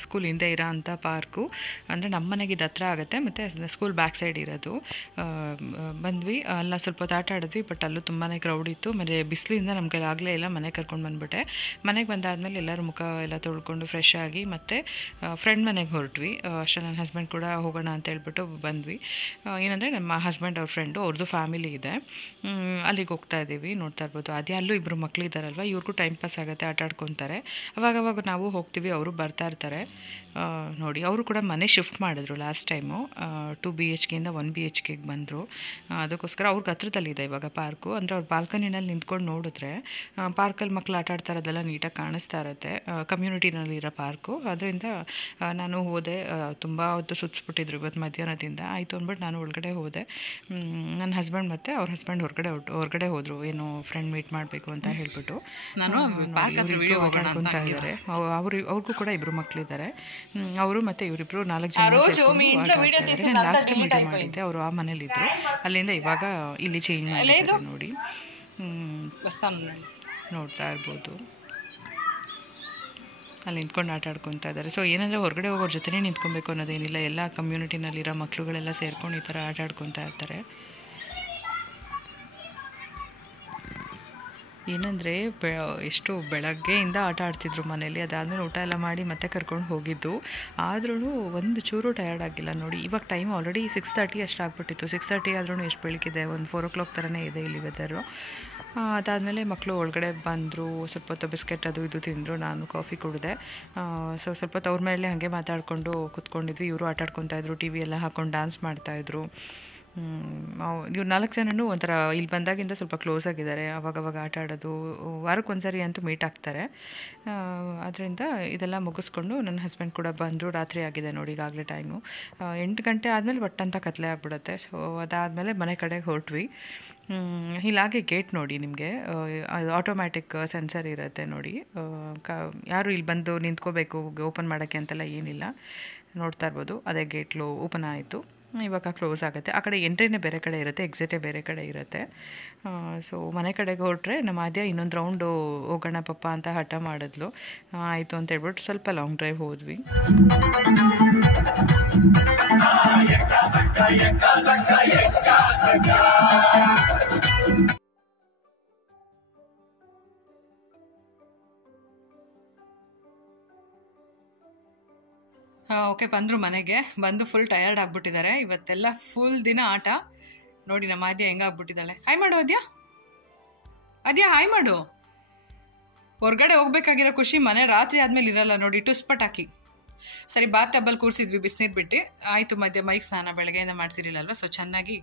ಸ್ಕೂಲ್ ಹಿಂದೆ ಇರೋ ಅಂಥ ಪಾರ್ಕು, ಅಂದರೆ ನಮ್ಮ ಮನೆಗೆ ಇದು ಹತ್ರ ಆಗುತ್ತೆ, ಮತ್ತು ಸ್ಕೂಲ್ ಬ್ಯಾಕ್ ಸೈಡ್ ಇರೋದು. ಬಂದ್ವಿ, ಅಲ್ಲ ಸ್ವಲ್ಪ ಹೊತ್ತು ಆಟ ಆಡಿದ್ವಿ, ಬಟ್ ಅಲ್ಲೂ ತುಂಬಾ ಕ್ರೌಡ್ ಇತ್ತು. ಮತ್ತು ಬಿಸಿಲಿಂದ ನಮಗೆ ಆಗಲೇ ಇಲ್ಲ, ಮನೆಗೆ ಕರ್ಕೊಂಡು ಬಂದುಬಿಟ್ಟೆ. ಮನೆಗೆ ಬಂದಾದಮೇಲೆ ಎಲ್ಲರೂ ಮುಖ ಎಲ್ಲ ತೊಳ್ಕೊಂಡು ಫ್ರೆಶ್ ಆಗಿ ಮತ್ತು ಫ್ರೆಂಡ್ ಮನೆಗೆ ಹೊರಟ್ವಿ. ಅಷ್ಟೇ ನನ್ನ ಹಸ್ಬೆಂಡ್ ಕೂಡ ಹೋಗೋಣ ಅಂತ ಹೇಳ್ಬಿಟ್ಟು ಬಂದ್ವಿ. ಏನಂದರೆ ನಮ್ಮ ಹಸ್ಬೆಂಡ್ ಅವ್ರ ಫ್ರೆಂಡು, ಅವ್ರದ್ದು ಫ್ಯಾಮಿಲಿ ಇದೆ, ಅಲ್ಲಿಗೆ ಹೋಗ್ತಾ ಇದ್ದೀವಿ. ನೋಡ್ತಾ ಇರ್ಬೋದು ಅದೇ ಅಲ್ಲೂ ಇಬ್ಬರು ಮಕ್ಕಳಿದ್ದಾರಲ್ವ, ಇವ್ರಿಗೂ ಟೈಮ್ ಪಾಸ್ ಆಗುತ್ತೆ, ಆಟ ಆಡ್ಕೊತಾರೆ. ಅವಾಗವಾಗ ನಾವು ಹೋಗ್ತೀವಿ, ಅವರು ಬರ್ತಾ ಇರ್ತಾರೆ. ನೋಡಿ ಅವರು ಕೂಡ ಮನೆ ಶಿಫ್ಟ್ ಮಾಡಿದ್ರು ಲಾಸ್ಟ್ ಟೈಮು. 2 BHKಯಿಂದ 1 BHKಗೆ ಬಂದರು. ಅದಕ್ಕೋಸ್ಕರ ಅವ್ರಿಗೆ ಹತ್ರದಲ್ಲಿದೆ ಇವಾಗ ಪಾರ್ಕು. ಅಂದರೆ ಅವ್ರು ಬಾಲ್ಕನಿನಲ್ಲಿ ನಿಂತ್ಕೊಂಡು ನೋಡಿದ್ರೆ ಪಾರ್ಕಲ್ಲಿ ಮಕ್ಕಳು ಆಟ ಆಡ್ತಾ ಇರೋದೆಲ್ಲ ನೀಟಾಗಿ ಕಾಣಿಸ್ತಾ ಇರುತ್ತೆ. ಕಮ್ಯುನಿಟಿನಲ್ಲಿರೋ ಪಾರ್ಕು, ಅದರಿಂದ ನಾನು ಹೋದೆ. ತುಂಬ ಹೊತ್ತು ಸುತ್ತಿಸ್ಬಿಟ್ಟಿದ್ರು ಇವತ್ತು ಮಧ್ಯಾಹ್ನದಿಂದ. ಆಯಿತು ಅಂದ್ಬಿಟ್ಟು ನಾನು ಒಳಗಡೆ ಹೋದೆ. ನನ್ನ ಹಸ್ಬೆಂಡ್ ಮತ್ತು ಅವ್ರ ಹಸ್ಬೆಂಡ್ ಹೊರಗಡೆ ಹೋದರು, ಏನು ಫ್ರೆಂಡ್ ಮೀಟ್ ಮಾಡಬೇಕು ಅಂತ ಹೇಳ್ಬಿಟ್ಟು. ನಾನು ಆಟಾಡ್ಕೊತ ಇದ್ದಾರೆ. ಅವ್ರಿಗೂ ಕೂಡ 2 ಮಕ್ಕಳಿದ್ದಾರೆ. ಅವರು ಮತ್ತು ಇವರಿಬ್ಬರು 4 ಜನ ನಾನು ಲಾಸ್ಟ್ ಟೈಮ್ ವಿಡಿಯೋ ಮಾಡಿದ್ದೆ, ಅವರು ಆ ಮನೇಲಿದ್ದರು. ಅಲ್ಲಿಂದ ಇವಾಗ ಇಲ್ಲಿ ಚೇಂಜ್ ಮಾಡಿದ್ದಾರೆ ನೋಡಿ. ನೋಡ್ತಾ ಇರ್ಬೋದು ಅಲ್ಲಿ ನಿಂತ್ಕೊಂಡು ಆಟ ಆಡ್ಕೊತಾ ಇದ್ದಾರೆ. ಸೊ ಏನಂದರೆ ಹೊರಗಡೆ ಹೋಗೋರ ಜೊತೆನೇ ನಿಂತ್ಕೊಬೇಕು ಅನ್ನೋದೇನಿಲ್ಲ, ಎಲ್ಲ ಕಮ್ಯುನಿಟಿನಲ್ಲಿರೋ ಮಕ್ಕಳುಗಳೆಲ್ಲ ಸೇರ್ಕೊಂಡು ಈ ಥರ ಆಟ ಆಡ್ಕೊತಾ ಇರ್ತಾರೆ. ಏನಂದರೆ ಎಷ್ಟು ಬೆಳಗ್ಗೆಯಿಂದ ಆಟ ಆಡ್ತಿದ್ರು ಮನೇಲಿ. ಅದಾದಮೇಲೆ ಊಟ ಎಲ್ಲ ಮಾಡಿ ಮತ್ತೆ ಕರ್ಕೊಂಡು ಹೋಗಿದ್ದು, ಆದ್ರೂ ಒಂದು ಚೂರು ಟಯರ್ಡ್ ಆಗಿಲ್ಲ ನೋಡಿ. ಇವಾಗ ಟೈಮ್ ಆಲ್ರೆಡಿ 6:30 ಅಷ್ಟು ಆಗ್ಬಿಟ್ಟಿತ್ತು. 6:30 ಆದ್ರೂ ಎಷ್ಟು ಬೆಳಕಿದೆ, ಒಂದು 4 o'clock ಥರನೇ ಇದೆ ಇಲ್ಲಿ ವೆದರು. ಅದಾದಮೇಲೆ ಮಕ್ಕಳು ಒಳಗಡೆ ಬಂದರು, ಸ್ವಲ್ಪ ಹೊತ್ತು ಬಿಸ್ಕೆಟ್ ಅದು ಇದು ತಿಂದರು, ನಾನು ಕಾಫಿ ಕುಡಿದೆ. ಸ್ವಲ್ಪ ಹೊತ್ತು ಅವ್ರ ಮೇಲೆ ಹಾಗೆ ಮಾತಾಡಿಕೊಂಡು ಕೂತ್ಕೊಂಡಿದ್ವಿ. ಇವರು ಆಟ ಆಡ್ಕೊತಾಯಿದ್ರು, ಟಿ ವಿ ಎಲ್ಲ ಹಾಕ್ಕೊಂಡು ಡ್ಯಾನ್ಸ್ ಮಾಡ್ತಾಯಿದ್ರು. ಇವ್ರು 4 ಜನನೂ ಒಂಥರ ಇಲ್ಲಿ ಬಂದಾಗಿಂದ ಸ್ವಲ್ಪ ಕ್ಲೋಸ್ ಆಗಿದ್ದಾರೆ. ಅವಾಗವಾಗ ಆಟ ಆಡೋದು, ವಾರಕ್ಕೆ ಒಂದ್ಸರಿ ಅಂತೂ ಮೀಟ್ ಆಗ್ತಾರೆ. ಅದರಿಂದ ಇದೆಲ್ಲ ಮುಗಿಸ್ಕೊಂಡು ನನ್ನ ಹಸ್ಬೆಂಡ್ ಕೂಡ ಬಂದರು. ರಾತ್ರಿ ಆಗಿದೆ ನೋಡಿ, ಈಗಾಗಲೇ ಟೈಮು 8 ಗಂಟೆ ಆದಮೇಲೆ ಒಟ್ಟಂತ ಕತ್ಲೆ ಆಗಿಬಿಡುತ್ತೆ. ಸೊ ಅದಾದಮೇಲೆ ಮನೆ ಕಡೆಗೆ ಹೊರಟ್ವಿ. ಇಲ್ಲಾಗೆ ಗೇಟ್ ನೋಡಿ, ನಿಮಗೆ ಅದು ಆಟೋಮ್ಯಾಟಿಕ್ ಸೆನ್ಸರ್ ಇರುತ್ತೆ ನೋಡಿ. ಯಾರು ಇಲ್ಲಿ ಬಂದು ನಿಂತ್ಕೋಬೇಕು ಓಪನ್ ಮಾಡೋಕ್ಕೆ ಅಂತೆಲ್ಲ ಏನಿಲ್ಲ. ನೋಡ್ತಾ ಇರ್ಬೋದು, ಅದೇ ಗೇಟ್ಲು ಓಪನ್ ಆಯಿತು. ಇವಾಗ ಕ್ಲೋಸ್ ಆಗುತ್ತೆ. ಆ ಕಡೆ ಎಂಟ್ರಿನೇ ಬೇರೆ ಕಡೆ ಇರುತ್ತೆ, ಎಕ್ಸಿಟೇ ಬೇರೆ ಕಡೆ ಇರುತ್ತೆ. ಸೊ ಮನೆ ಕಡೆಗೆ ಹೊರಟ್ರೆ ನಮ್ಮ ಆದ್ಯ ಇನ್ನೊಂದು ರೌಂಡು ಹೋಗೋಣ ಪಪ್ಪ ಅಂತ ಹಠ ಮಾಡಿದ್ಲು. ಆಯಿತು ಅಂತ ಹೇಳ್ಬಿಟ್ಟು ಸ್ವಲ್ಪ ಲಾಂಗ್ ಡ್ರೈವ್ ಹೋದ್ವಿ. ಓಕೆ, ಬಂದರು ಮನೆಗೆ. ಬಂದು ಫುಲ್ ಟಯರ್ಡ್ ಆಗಿಬಿಟ್ಟಿದ್ದಾರೆ. ಇವತ್ತೆಲ್ಲ ಫುಲ್ ದಿನ ಆಟ ನೋಡಿ. ನಮ್ಮ ಆದ್ಯ ಹೆಂಗಾಗ್ಬಿಟ್ಟಿದ್ದಾಳೆ. ಹಾಯ್ ಮಾಡು ಆದ್ಯ, ಹಾಯ್ ಮಾಡು. ಹೊರಗಡೆ ಹೋಗ್ಬೇಕಾಗಿರೋ ಖುಷಿ ಮನೆ ರಾತ್ರಿ ಆದಮೇಲೆ ಇರಲ್ಲ ನೋಡಿ. ಟುಸ್ಪಟಾಕಿ. ಸರಿ, ಬಾತ್ ಟಬ್ಬಲ್ಲಿ ಕೂರಿಸಿದ್ವಿ ಬಿಸಿನೀರು ಬಿಟ್ಟು. ಆಯಿತು, ಮಧ್ಯೆ ಮೈಗೆ ಸ್ನಾನ ಬೆಳಗ್ಗೆಯಿಂದ ಮಾಡಿಸಿರಲಿಲ್ಲಲ್ವ, ಸೊ ಚೆನ್ನಾಗಿ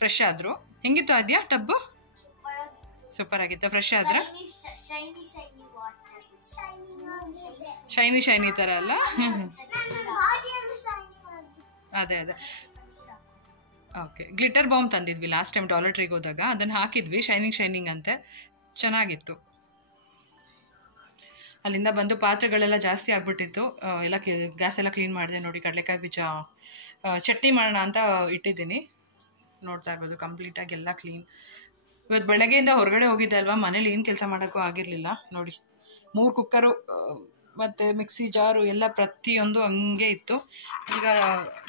ಫ್ರೆಶ್ ಆದರು. ಹೆಂಗಿತ್ತು ಆದ್ಯ ಟಬ್ಬು? ಸೂಪರ್ ಆಗಿತ್ತು. ಫ್ರೆಶ್ ಆದ್ರೆ ಶೈನಿ ಥರ ಅಲ್ಲ? ಅದೇ ಓಕೆ. ಗ್ಲಿಟರ್ ಬಾಂಬ್ ತಂದಿದ್ವಿ ಲಾಸ್ಟ್ ಟೈಮ್ ಡಾಲರ್ ಟ್ರೀಗೆ ಹೋದಾಗ, ಅದನ್ನು ಹಾಕಿದ್ವಿ. ಶೈನಿಂಗ್ ಅಂತೆ, ಚೆನ್ನಾಗಿತ್ತು. ಅಲ್ಲಿಂದ ಬಂದು ಪಾತ್ರೆಗಳೆಲ್ಲ ಜಾಸ್ತಿ ಆಗ್ಬಿಟ್ಟಿತ್ತು. ಎಲ್ಲ ಗ್ಯಾಸ್ ಎಲ್ಲ ಕ್ಲೀನ್ ಮಾಡಿದೆ ನೋಡಿ. ಕಡಲೆಕಾಯಿ ಬೀಜ ಚಟ್ನಿ ಮಾಡೋಣ ಅಂತ ಇಟ್ಟಿದ್ದೀನಿ. ನೋಡ್ತಾ ಇರ್ಬೋದು, ಕಂಪ್ಲೀಟಾಗಿ ಎಲ್ಲ ಕ್ಲೀನ್. ಇವತ್ತು ಬೆಳಗ್ಗೆಯಿಂದ ಹೊರಗಡೆ ಹೋಗಿದ್ದೆ ಅಲ್ವಾ, ಮನೇಲಿ ಏನು ಕೆಲಸ ಮಾಡೋಕ್ಕೂ ಆಗಿರಲಿಲ್ಲ ನೋಡಿ. 3 ಕುಕ್ಕರು ಮತ್ತು ಮಿಕ್ಸಿ ಜಾರು ಎಲ್ಲ ಪ್ರತಿಯೊಂದು ಹಂಗೆ ಇತ್ತು. ಈಗ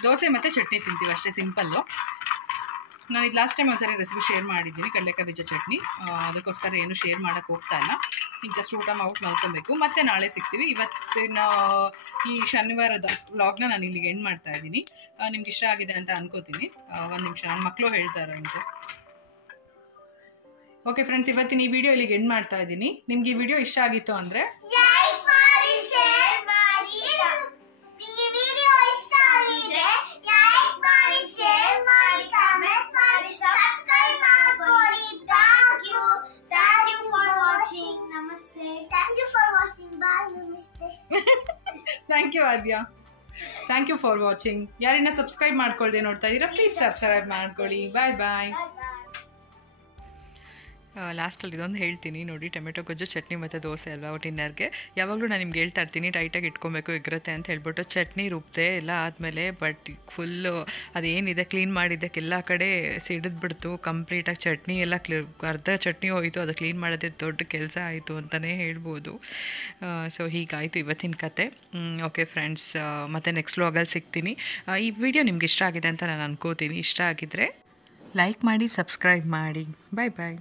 ದೋಸೆ ಮತ್ತು ಚಟ್ನಿ ತಿಂತೀವಿ ಅಷ್ಟೇ, ಸಿಂಪಲ್ಲು. ನಾನು ಇದು ಲಾಸ್ಟ್ ಟೈಮ್ ಒಂದ್ಸರಿ ರೆಸಿಪಿ ಶೇರ್ ಮಾಡಿದ್ದೀನಿ, ಕಡಲೆಕಾಯಿ ಬೀಜ ಚಟ್ನಿ. ಅದಕ್ಕೋಸ್ಕರ ಏನು ಶೇರ್ ಮಾಡೋಕ್ಕೆ ಹೋಗ್ತಾ ಇಲ್ಲ. ಈಗ ಜಸ್ಟ್ ಊಟ ಮಾಡ್ಬಿಟ್ಟು ಮಲ್ಕೊಬೇಕು. ಮತ್ತೆ ನಾಳೆ ಸಿಗ್ತೀವಿ. ಇವತ್ತಿನ ಈ ಶನಿವಾರದ ವ್ಲಾಗ್ನ ನಾನು ಇಲ್ಲಿಗೆ ಎಂಡ್ ಮಾಡ್ತಾ ಇದ್ದೀನಿ. ನಿಮ್ಗೆ ಇಷ್ಟ ಆಗಿದೆ ಅಂತ ಅನ್ಕೋತೀನಿ. ಒಂದು ನಿಮಿಷ, ನನ್ನ ಮಕ್ಕಳು ಹೇಳ್ತಾರೆ ಅಂತ. ಓಕೆ ಫ್ರೆಂಡ್ಸ್, ಇವತ್ತಿನ ಈ ವಿಡಿಯೋ ಇಲ್ಲಿಗೆ ಎಂಡ್ ಮಾಡ್ತಾ ಇದ್ದೀನಿ. ನಿಮ್ಗೆ ಈ ವಿಡಿಯೋ ಇಷ್ಟ ಆಗಿತ್ತು ಅಂದರೆ ಥ್ಯಾಂಕ್ ಯು ಆದ್ಯಾ. Thank you for watching. ಯಾರಿನ್ನ ಸಬ್ಸ್ಕ್ರೈಬ್ ಮಾಡ್ಕೊಳ್ದೆ ನೋಡ್ತಾ ಇದ್ದೀರಾ, ಪ್ಲೀಸ್ ಸಬ್ಸ್ಕ್ರೈಬ್ ಮಾಡ್ಕೊಳ್ಳಿ. ಬಾಯ್ ಬಾಯ್. ಲಾಸ್ಟಲ್ಲಿ ಇದೊಂದು ಹೇಳ್ತೀನಿ ನೋಡಿ, ಟೊಮೆಟೊ ಗೊಜ್ಜು ಚಟ್ನಿ ಮತ್ತು ದೋಸೆ ಅಲ್ವಾ ಡಿನ್ನರ್ಗೆ. ಯಾವಾಗಲೂ ನಾನು ನಿಮ್ಗೆ ಹೇಳ್ತಾ ಇರ್ತೀನಿ ಟೈಟಾಗಿ ಇಟ್ಕೊಬೇಕು ಇಗ್ರತೆ ಅಂತ ಹೇಳ್ಬಿಟ್ಟು. ಚಟ್ನಿ ರುಬ್ದೆ ಎಲ್ಲ ಆದಮೇಲೆ ಬಟ್ ಫುಲ್ಲು ಅದೇನಿದೆ ಕ್ಲೀನ್ ಮಾಡಿದ್ದಕ್ಕೆಲ್ಲ ಕಡೆ ಸಿಡಿದ್ಬಿಡ್ತು ಕಂಪ್ಲೀಟಾಗಿ. ಚಟ್ನಿ ಎಲ್ಲ ಅರ್ಧ ಚಟ್ನಿ ಹೋಯಿತು. ಅದು ಕ್ಲೀನ್ ಮಾಡೋದೇ ದೊಡ್ಡ ಕೆಲಸ ಆಯಿತು ಅಂತಲೇ ಹೇಳ್ಬೋದು. ಸೊ ಹೀಗಾಯಿತು ಇವತ್ತಿನ ಕತೆ. ಓಕೆ ಫ್ರೆಂಡ್ಸ್, ಮತ್ತು ನೆಕ್ಸ್ಟ್ ವ್ಲಾಗಲ್ಲಿ ಸಿಗ್ತೀನಿ. ಈ ವಿಡಿಯೋ ನಿಮ್ಗೆ ಇಷ್ಟ ಆಗಿದೆ ಅಂತ ನಾನು ಅನ್ಕೋತೀನಿ. ಇಷ್ಟ ಆಗಿದ್ದರೆ ಲೈಕ್ ಮಾಡಿ, ಸಬ್ಸ್ಕ್ರೈಬ್ ಮಾಡಿ. ಬಾಯ್ ಬಾಯ್.